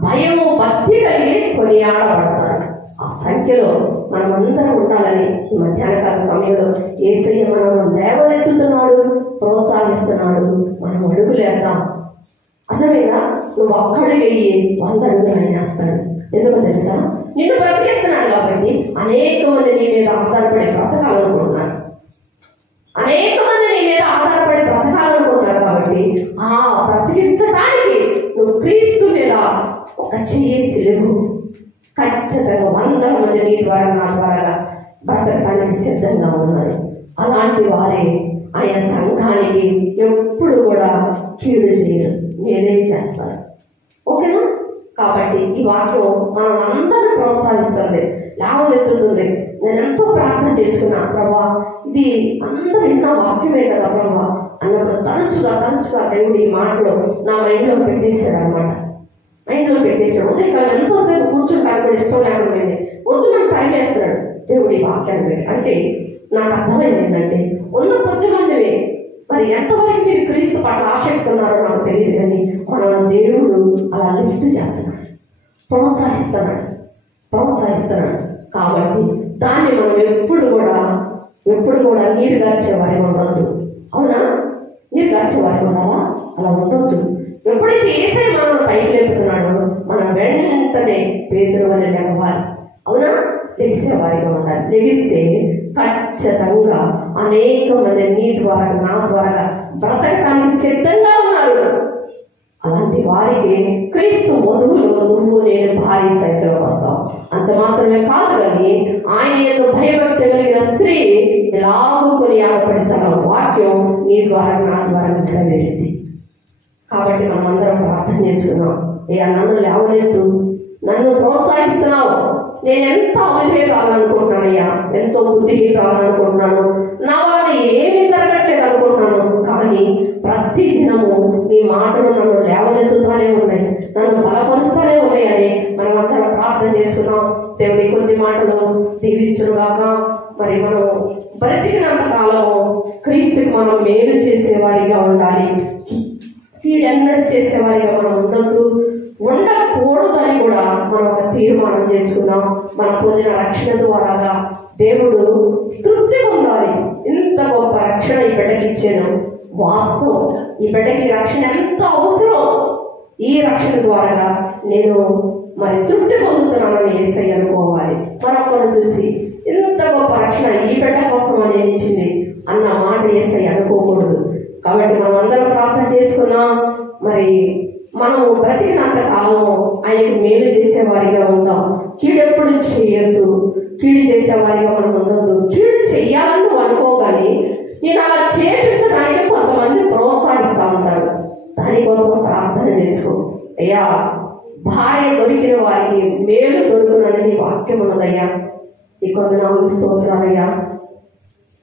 భయము భక్తి కలిగి కొనియాడబడతారు. ఆ సంఖ్యలో మనమందరం ఉండాలని ఈ మధ్యాహ్నకాల సమయంలో యేసయ్య మనం లేవనెత్తుతున్నాడు, ప్రోత్సహిస్తున్నాడు. మనం అడుగులేద్దాం. అర్థమైనా? నువ్వు ఒక్కడు వెయ్యి 100 అడుగులు ఆయన వేస్తాడు. ఎందుకో తెలుసా? నిన్ను బ్రతికేస్తున్నాడు కాబట్టి అనేక మంది నీ మీద ఆధారపడి బ్రతకాలనుకుంటున్నారు. అనేక మంది నీ మీద ఆధారపడి బ్రతకాలనుకుంటున్నారు కాబట్టి ఆ బ్రతికించడానికి నువ్వు క్రీస్తు మీద ఒక చేసి లేవు. ఖచ్చితంగా 100 మంది నీ ద్వారా నా ద్వారా బ్రతకడానికి సిద్ధంగా ఉన్నారు. అలాంటి వారే ఆయన సంఘానికి ఎప్పుడు కూడా కీడు చేయరు, మేలే చేస్తారు. ఓకేనా? కాబట్టి ఈ వాక్యం మనం అందరినీ ప్రోత్సహిస్తుంది, లేవనెత్తుతుంది. నేను ఎంతో ప్రార్థన చేసుకున్నా, ప్రభా ఇది అందరూ విన్న వాక్యమే కదా ప్రభా అన్నప్పుడు తరచుగా దేవుడు ఈ మాటలో నా మైండ్లో పెట్టేశాడు అనమాట. మైండ్లో పెట్టేశాడు. ఉదయకాలం ఎంతోసేపు కూర్చుంటాను కూడా ఇష్టం లేకుండా వద్దు నాకు టైం వేస్తున్నాడు దేవుడు ఈ వాక్యాన్ని పెట్టి. అంటే నాకు అర్థమైంది ఏంటంటే 100 కొద్ది మందివి మరి ఎంతవరకు మీరు క్రీస్తు పట్ల ఆసక్తి ఉన్నారో నాకు తెలియదు, కానీ మన దేవుడు అలా లిఫ్ట్ చేస్తున్నాడు, ప్రోత్సహిస్తున్నాడు. కాబట్టి దాన్ని మనం ఎప్పుడు కూడా నీరు గార్చే వారి ఉండొద్దు. అవునా? నీరు గార్చే వారి ఉండాలా? అలా ఉండొద్దు. ఎప్పుడైతే యేసయ్య మనల్ని పైకి లేపుతున్నాడో మనం వెంటనే పేతురు అని లేవాలి. అవునా? లెగిసే వారిగా ఉండాలి. లెగిస్తే ఖచ్చితంగా అనేక మంది నీ ద్వారా నా ద్వారా బ్రతకడానికి సిద్ధంగా ఉన్నారు. అలాంటి వారికి క్రీస్తు వధువులో నువ్వు నేను భారీ సంఖ్యలో వస్తాం. అంత మాత్రమే కాదు, కానీ ఆయన ఏదో భయభక్తి కలిగిన స్త్రీ ఎలాగూ కొనియాడబడి తన వాక్యం నీ ద్వారా నా ద్వారా నెరవేరింది. కాబట్టి మనం అందరం ప్రార్థన చేసుకున్నాం. నన్ను లేవనెత్తు, నన్ను ప్రోత్సహిస్తున్నావు. నేను ఎంత అవిధేయురాలనుకుంటున్నానయ్యా, ఎంతో బుద్ధిహీనురాలనుకుంటున్నాను, నా వల్ల ఏమీ జరగట్లేదు అనుకుంటున్నాను. కానీ ప్రతి దినము నీ మాటలు నన్ను లేవనెత్తుతానే ఉన్నాయి, నన్ను బలపరుస్తూనే ఉన్నాయని మనం అందరం ప్రార్థన చేస్తున్నాం. దేవుడి కొద్ది మాటలు దీవించుగాక. మరి మనం బ్రతికినంత కాలము క్రీస్తుకి మనం మేలు చేసేవారిగా ఉండాలి, కీడెన్నడూ చేసేవారిగా మనం ఉండకూడదని కూడా మనం ఒక తీర్మానం చేసుకున్నాం. మనం పొందిన రక్షణ ద్వారాగా దేవుడు తృప్తి పొందాలి. ఇంత గొప్ప రక్షణ ఈ బిడ్డకి ఇచ్చాను. వాస్తవం, ఈ బిడ్డకి రక్షణ ఎంత అవసరం. ఈ రక్షణ ద్వారా నేను మరి తృప్తి పొందుతున్నానని యేసయ్య అనుకోవాలి. మరొకరు చూసి ఇంత గొప్ప రక్షణ ఈ బిడ్డ కోసం అనేది ఇచ్చింది అన్న మాట యేసయ్య అనుకోకూడదు. కాబట్టి మనం అందరం ప్రార్థన చేసుకున్నాం. మరి మనం బ్రతికినంత కాలం ఆయనకి మేలు చేసేవారిగా ఉందాం. కీడు ఎప్పుడు చేయొద్దు, కీడు చేసేవారిగా మనం ఉండొద్దు. కీడు చెయ్యాలని నువ్వు అనుకోగాని నేను అలా చేయించడానికి కొంతమంది ప్రోత్సహిస్తూ ఉంటారు. దానికోసం ప్రార్థన చేసుకో. అయ్యా, భార్య దొరికిన వారికి మేలు దొరుకునని నీ వాక్యం ఉన్నదయ్యా. నీ కొందనాలు స్తోత్రాలయ్యా.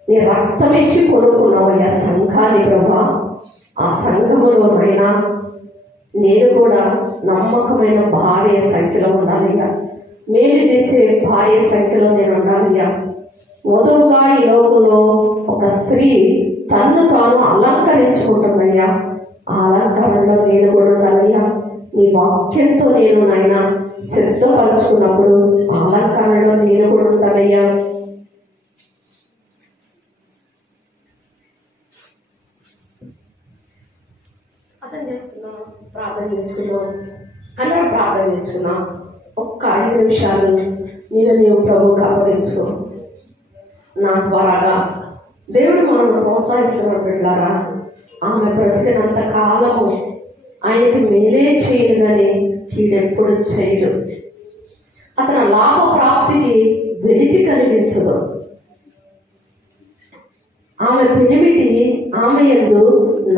నీ రక్తం ఇచ్చి కొనుక్కున్నావయ్యా సంఘాన్ని ప్రభా. ఆ సంఘములోనైనా నేను కూడా నమ్మకమైన భార్య సంఖ్యలో ఉండాలయ్యా. మేలు చేసే భార్య సంఖ్యలో నేను ఉండాలయ్యా. వధువుగా ఈ లోకంలో ఒక స్త్రీ తన్ను తాను అలంకరించుకుంటుందయ్యా. ఆ అలంకరణలో నేను కూడా ఉండాలయ్యా. నీ వాక్యంతో నేను నాయన సిద్ధపరచుకున్నప్పుడు ఆ అలంకరణలో నేను కూడా ఉంటానయ్యా. ప్రార్థన చేసుకున్నాం, అందరూ ప్రార్థన చేసుకున్నాం. ఒక్క 5 నిమిషాలు నీవు ప్రభువుకి అప్పగించుకో. నా ద్వారాగా దేవుడు మనల్ని ప్రోత్సహిస్తున్నాడు బిడ్డారా. ఆమె బ్రతికినంత కాలము ఆయనకి మేలే చేయదు కానీ కీడెప్పుడు చేయడు. అతని లాభ ప్రాప్తికి వెలితి కలిగించదు. ఆమె పెనిమిటి ఆమె యందు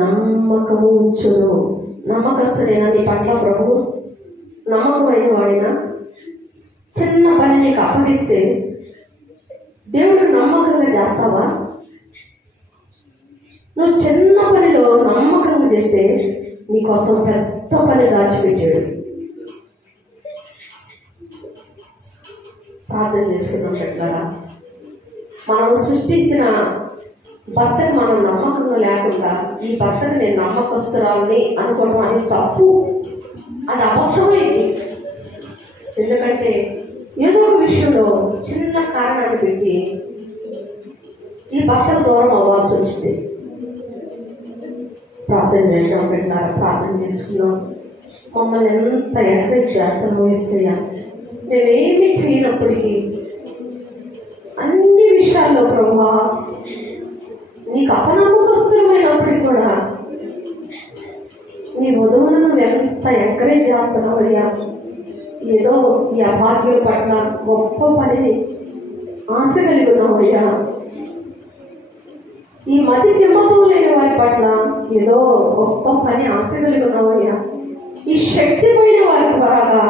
నమ్మకము ఉంచును. నమ్మకస్తుడైనా నీ పట్ల ప్రభు నమ్మకమైన వాడినా చిన్న పని నీకు అప్పగిస్తే దేవుడు నమ్మకంగా చేస్తావా? నువ్వు చిన్న పనిలో నమ్మకంగా చేస్తే నీకోసం పెద్ద పని దాచిపెట్టాడు. ప్రార్థన చేసుకున్నాం పెట్టారా. మనం సృష్టించిన భర్తకు మనం నమ్మకంగా లేకుండా ఈ భర్తకు నేను నమ్మకస్తురాలని అనుకోవడం అది తప్పు, అది అబద్ధమైంది. ఎందుకంటే ఏదో ఒక విషయంలో చిన్న కారణాన్ని పెట్టి ఈ భర్తకు దూరం అవ్వాల్సి వచ్చింది. ప్రార్థన చేద్దాం పెట్టారా. ప్రార్థన చేసుకున్నాం. మమ్మల్ని ఎంత ఎంకరేజ్ చేస్తామో యేసయ్యా. మేమేమి చేయనప్పటికీ అన్ని విషయాల్లో ప్రభువా నీకు అపనమ్మకస్తులమైనప్పటికీ కూడా నీ వధువును నువ్వు ఎంత ఎంకరేజ్ చేస్తున్నావయ్యా. ఏదో ఈ అభాగ్యుల పట్ల గొప్ప పనిని ఆశ కలిగి ఉన్నావయ్యా. ఈ మతి నిమ్మతం లేని వారి పట్ల ఏదో గొప్ప పని ఆశ కలిగి ఉన్నావయ్యా. ఈ శక్తిమైన వారి ద్వారాగా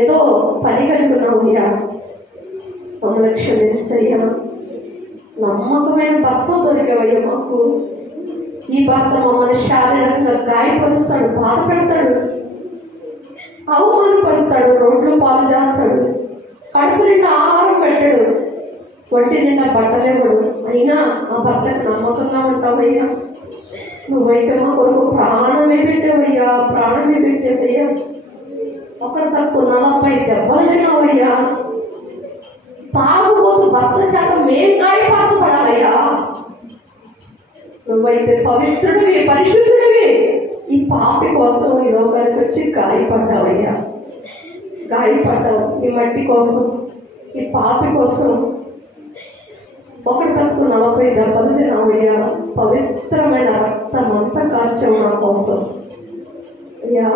ఏదో పని కలిగి ఉన్నావయ్యా. మమ్మల్ని క్షమించయ్యా. నమ్మకమైన భర్త దొరికేవయ్యా మాకు. ఈ భర్త మమ్మల్ని శారీరకంగా గాయపరుస్తాడు, బాధ పెడతాడు, అవమానపడతాడు, రోడ్లు పాలు చేస్తాడు, కడుపు నిండా ఆహారం పెట్టాడు, ఒంటి నిండా బట్టలేవాడు. అయినా ఆ భర్తకు నమ్మకంగా ఉంటావయ్యా. నువ్వైతే మా కొరకు ప్రాణమే పెట్టావయ్యా, ప్రాణమే పెట్టావయ్యా. ఒకటి తక్కువ 40 దెబ్బలు తిన్నావయ్యా. తాగుబోతు భర్త చేత మేం గాయపరచబడాలయ్యా. నువ్వైతే పవిత్రుడివి, పరిశుద్ధుడివి. ఈ పాపి కోసం ఈ లోకానికి వచ్చి గాయపడ్డావయ్యా. గాయపడ్డావు ఈ మట్టి కోసం, ఈ పాపి కోసం. ఒకటి తక్కువ 40 దెబ్బలు తిన్నావయ్యా. పవిత్రమైన రక్తం అంతా కార్చావు నా కోసం అయ్యా.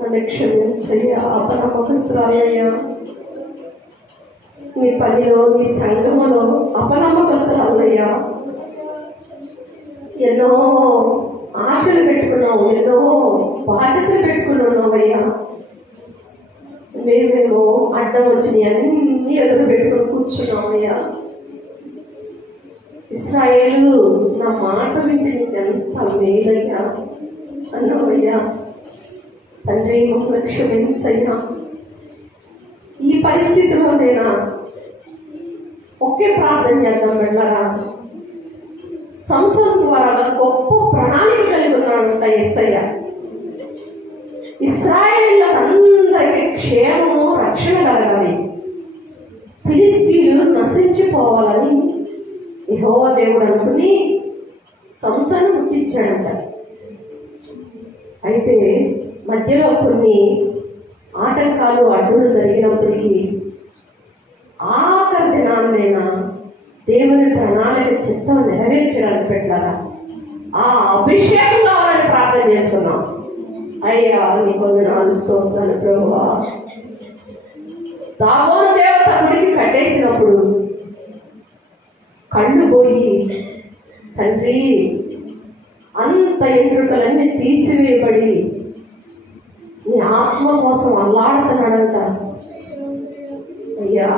నన్ను క్షమించయ్యా. అపనమ్మకస్తురాలయ్యా. నీ పనిలో, నీ సంఘములో అపనమ్మకస్తురాలయ్యా. ఎన్నో ఆశలు పెట్టుకున్నావు, ఎన్నో బాధ్యతలు పెట్టుకున్నావయ్యా. మేమేమో అడ్డం వచ్చినాయి అన్ని ఎదురు పెట్టుకుని కూర్చున్నామయ్యా. ఇశ్రాయేలు నా మాట వింటే నీకు ఎంత మేలయ్యా అన్నావయ్యా. తండ్రి మమ్మల్ని క్షమించయ్యా. ఈ పరిస్థితిలో నేనా ఒకే ప్రార్థన చేద్దాం వెళ్ళారా. సంవత్సరం ద్వారా గొప్ప ప్రణాళిక కలిగి ఉన్నాడంట యేసయ్య. ఇశ్రాయేలులందరికీ క్షేమము, రక్షణ కలగాలి, ఫిలిష్తీయులు నశించిపోవాలని యెహోవా దేవుడు అనుకుని సంసను పుట్టించాడంట. అయితే మధ్యలో కొన్ని ఆటంకాలు, అడ్డులు జరిగినప్పటికీ ఆఖరి దినాన్నైనా దేవుని ప్రణాళిక చిత్తం నెరవేర్చడానికి పెట్టారా ఆ అభిషేకం కావాలని ప్రార్థన చేస్తున్నాం. అయ్యా నీ కొందనాలు స్తోత్రాలు ప్రభువా. దాగోను దేవత గుడికి కట్టేసినప్పుడు కళ్ళు పోయి తండ్రి అంత ఎంట్రుకలన్నీ తీసివేయబడి నీ ఆత్మ కోసం అల్లాడుతున్నాడంట. అయ్యా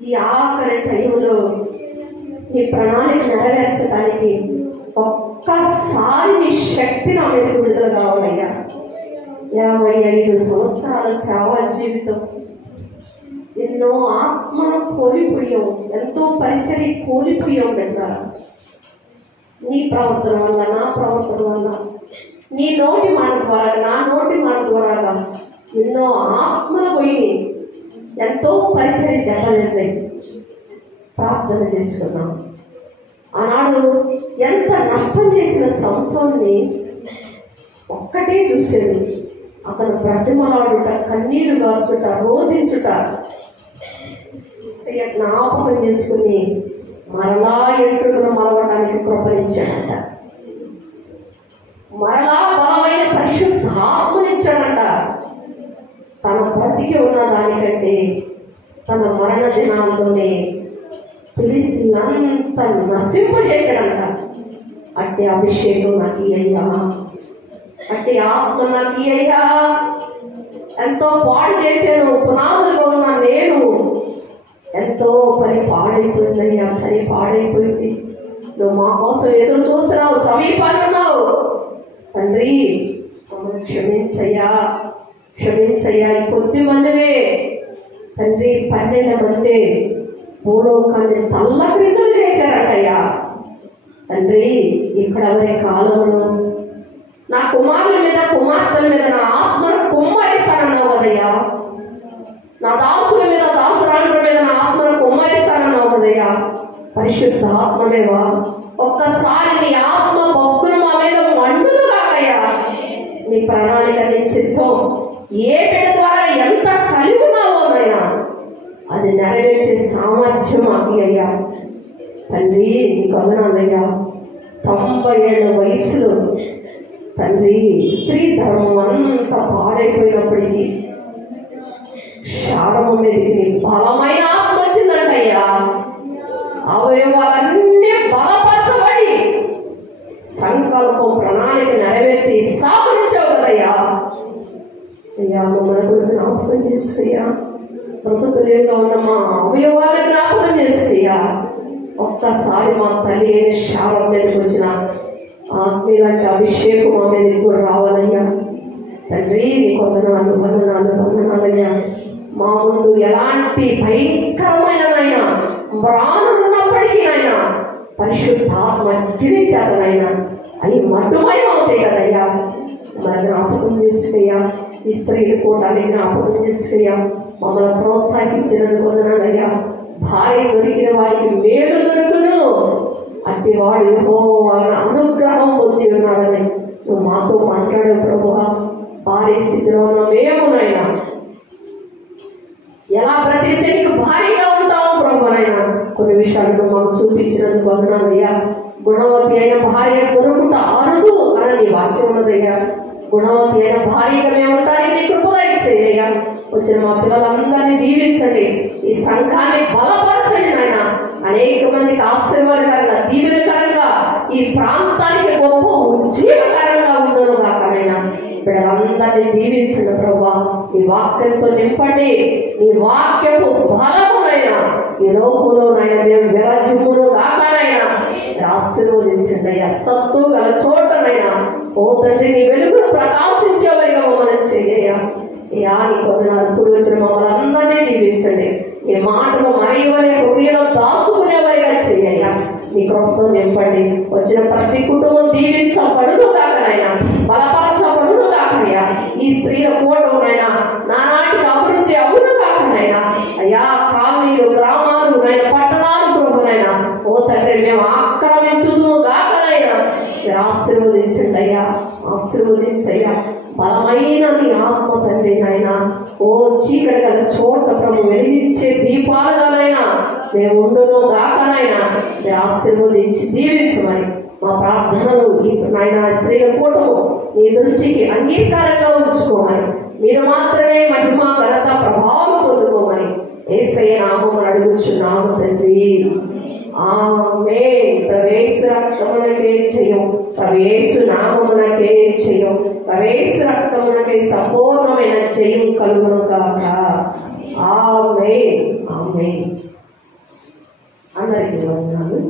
ఈ ఆఖరి టైంలో నీ ప్రణాళిక నెరవేర్చడానికి ఒక్కసారి నీ శక్తి నా మీద విడుదల కావాలయ్యా. 55 సంవత్సరాల సేవా జీవితం, ఎన్నో ఆత్మను కోల్పోయాం, ఎంతో పరిచర్య కోల్పోయాం అంటారా. నీ ప్రవర్తన వల్ల, నా ప్రవర్తన వల్ల, నీ నోటి మాట ద్వారా, నా నోటి మాట ద్వారా ఎన్నో ఆత్మలు పోయి ఎంతో పరిచర్య దెబ్బతింటాయి. ప్రార్థన చేసుకున్నాం. ఆనాడు ఎంత నష్టం చేసిన సంసోన్ని ఒక్కటే చూసేది, అతను బ్రతిమలాడుట, కన్నీరు గార్చుట, రోధించుట జ్ఞాపకం చేసుకుని మరలా ఎంట్రుకను మలవడానికి కృపణించాడంట. మరలా బలమైన పరిశుద్ధాత్మనిచ్చాడంట. తన బ్రతికి ఉన్న దానికంటే తన మరణ దినాల్లోనే ఫిలిష్తీయులంతా నశింపజేశాడంట. అట్టి అభిషేకం నాకు అయ్యా, అట్టి ఆత్మ నాకు అయ్యా. ఎంతో పాడు చేశాను, పునాదులుగా ఉన్న నేను ఎంతో పని పాడైపోయిందయ్యా, పని పాడైపోయింది. నువ్వు మా కోసం ఎదురు చూస్తున్నావు, సమీపాన్ని ఉన్నావు తండ్రి, మమ్మల్ని క్షమించయ్యా, క్షమించయ్యా. ఈ కొద్ది మందివే తండ్రి, 12 మంది భూలోకాన్ని తల్ల క్రిందలు చేశారటయ్యా తండ్రి. ఇక్కడ ఎవరి కాలంలో నా కుమారుల మీద, కుమార్తెల మీద నా ఆత్మను కుమ్మరిస్తానన్నావు కదయ్యా. నా దాసుల మీద, దాసురాళ్ళ మీద నా ఆత్మను కుమ్మరిస్తానన్నావు కదయ్యా. పరిశుద్ధ ఆత్మదేవా, ఒక్కసారి నీ ఆత్మ భక్తులు మా మీద మండును కాకయ్యా. నీ ప్రణాళిక, నీ చిత్తం ఏ బిడ్డ ద్వారా ఎంత కలిగి ఉన్నావోనైనా అది నెరవేర్చే సామర్థ్యం మాకు అయ్యా తండ్రి. నీకు వందనాలయ్యా. 90 ఏళ్ల వయసులో తండ్రి స్త్రీ ధర్మం అంతా పాడైపోయినప్పటికీ శారమ మీదకి బలమైన ఆత్మ వచ్చిందంటయ్యా. అవయవాలన్నీ బలపరచబడి సంకల్పం, ప్రణాళిక నెరవేర్చి సాధించావు కదయ్యా. అయ్యా మమ్మల్ని కూడా జ్ఞాపకం చేస్తాయా. ప్రభుత్వంలో ఉన్న మా అవయవాలను జ్ఞాపకం చేస్తాయా. ఒక్కసారి మా తల్లి శారం మీదకి వచ్చిన నీలాంటి అభిషేకం మా మీదకి కూడా రావాలయ్యా తండ్రి. నీకు వందనాలు, వందనాలు, వందనాలయ్యా. మా ముందు ఎలాంటి భయంకరమైననైనా ప్రాణులు ఉన్నప్పటికీ అయినా పరిశుద్ధాత్మ గిరిచేతనైనా అవి మట్టుమయం అవుతాయి కదయ్యా. మన జ్ఞాపకం చేసుకయ్యా. ఈ స్త్రీలు కూడా జ్ఞాపకం చేసుకయ్యా. మమ్మల్ని ప్రోత్సహించినందుకు వందనాలయ్యా. భార్య దొరికిన వారికి మేలు దొరుకును, అట్టి వాడు యెహోవా అనుగ్రహం పొంది ఉన్నాడని నువ్వు మాతో మాట్లాడావు ప్రభువా. భార్య స్థితిలో ఉన్న మేమునైనా ఎలా బ్రతికితే నీకు భారీగా ఉంటావు ప్రభువనైనా కొన్ని విషయాలను మాకు చూపించినందుకు వందనాలయ్యా. గుణవతి అయిన భార్య కొనుక్కుంట అరుదు అని నీ వాక్యం ఉన్నదయ్యా. గుణవతి అయిన భార్యగా మేము ఉంటానికి నీ కృపగా ఇచ్చేయ్యా. వచ్చిన మా పిల్లలందరినీ దీవించండి, ఈ సంఘాన్ని బలపరచండి నాయన. అనేక మందికి ఆశీర్వాదకరంగా, దీవెనకరంగా, ఈ ప్రాంతానికి గొప్ప ఉజ్జీవకరంగా ఉండను కాకనైనా బిడ్డలందరినీ దీవించండి ప్రభువా. నీ వాక్యంతో నింపండి. నీ వాక్యపు బలమునైనా ఈ లోకంలోనైనా మేము విరజిమ్మును కాకనైనా ఆశీర్వదించండి అయ్యా. సత్తు గల చోటనైనా ఓ తండ్రి నీ వెలుగును ప్రకాశించేవారిగా మమ్మల్ని చేయ్యా. నీ కొందరు కూడి వచ్చిన మమ్మల్ని అందరినీ దీవించండి. నీ మాటలు మరయవలే హృదయంలో దాచుకునేవారిగా చేయ్యా. నీ కృపతో నింపండి. వచ్చిన ప్రతి కుటుంబం దీవించబడును కాకనైనా, బలపరచబడును కాకనయ్యా. ఈ స్త్రీల కూటమైనా నానాటికి అభివృద్ధి అవును కాకనైనా అయ్యా. కాలనీలు, గ్రామాలు, పట్టణాలు కృపనైనా ఓ తండ్రి మేము ఆక్రమించును గాకనైనా మీరు ఆశీర్వదించండి అయ్యా, ఆశీర్వదించయ్యా. బలమైన నీ ఆత్మ తండ్రి నాయన, ఓ చీకటి గల చోట ప్రభు వెలిగించే దీపాలుగానైనా మేము ఉండును గాకనైనా మీరు ఆశీర్వదించి దీవించమని మా ప్రార్థనలు ఈ నాయన స్త్రీల కూటము నీ దృష్టికి అంగీకారంగా ఉంచుకోమని, మీరు మాత్రమే మహిమ ఘనత ప్రభావం పొందుకోమని యేసయ్య నామమున అడుగుచున్నాము తండ్రి. ఆమేన్. ప్రవేశ రక్తమునకే జయం, ప్రవేశు నామమునకే జయం, ప్రవేశ రక్తమునకే సంపూర్ణమైన జయం కలుగును గాక. ఆమేన్. ఆమేన్. అందరికీ వందనాలు.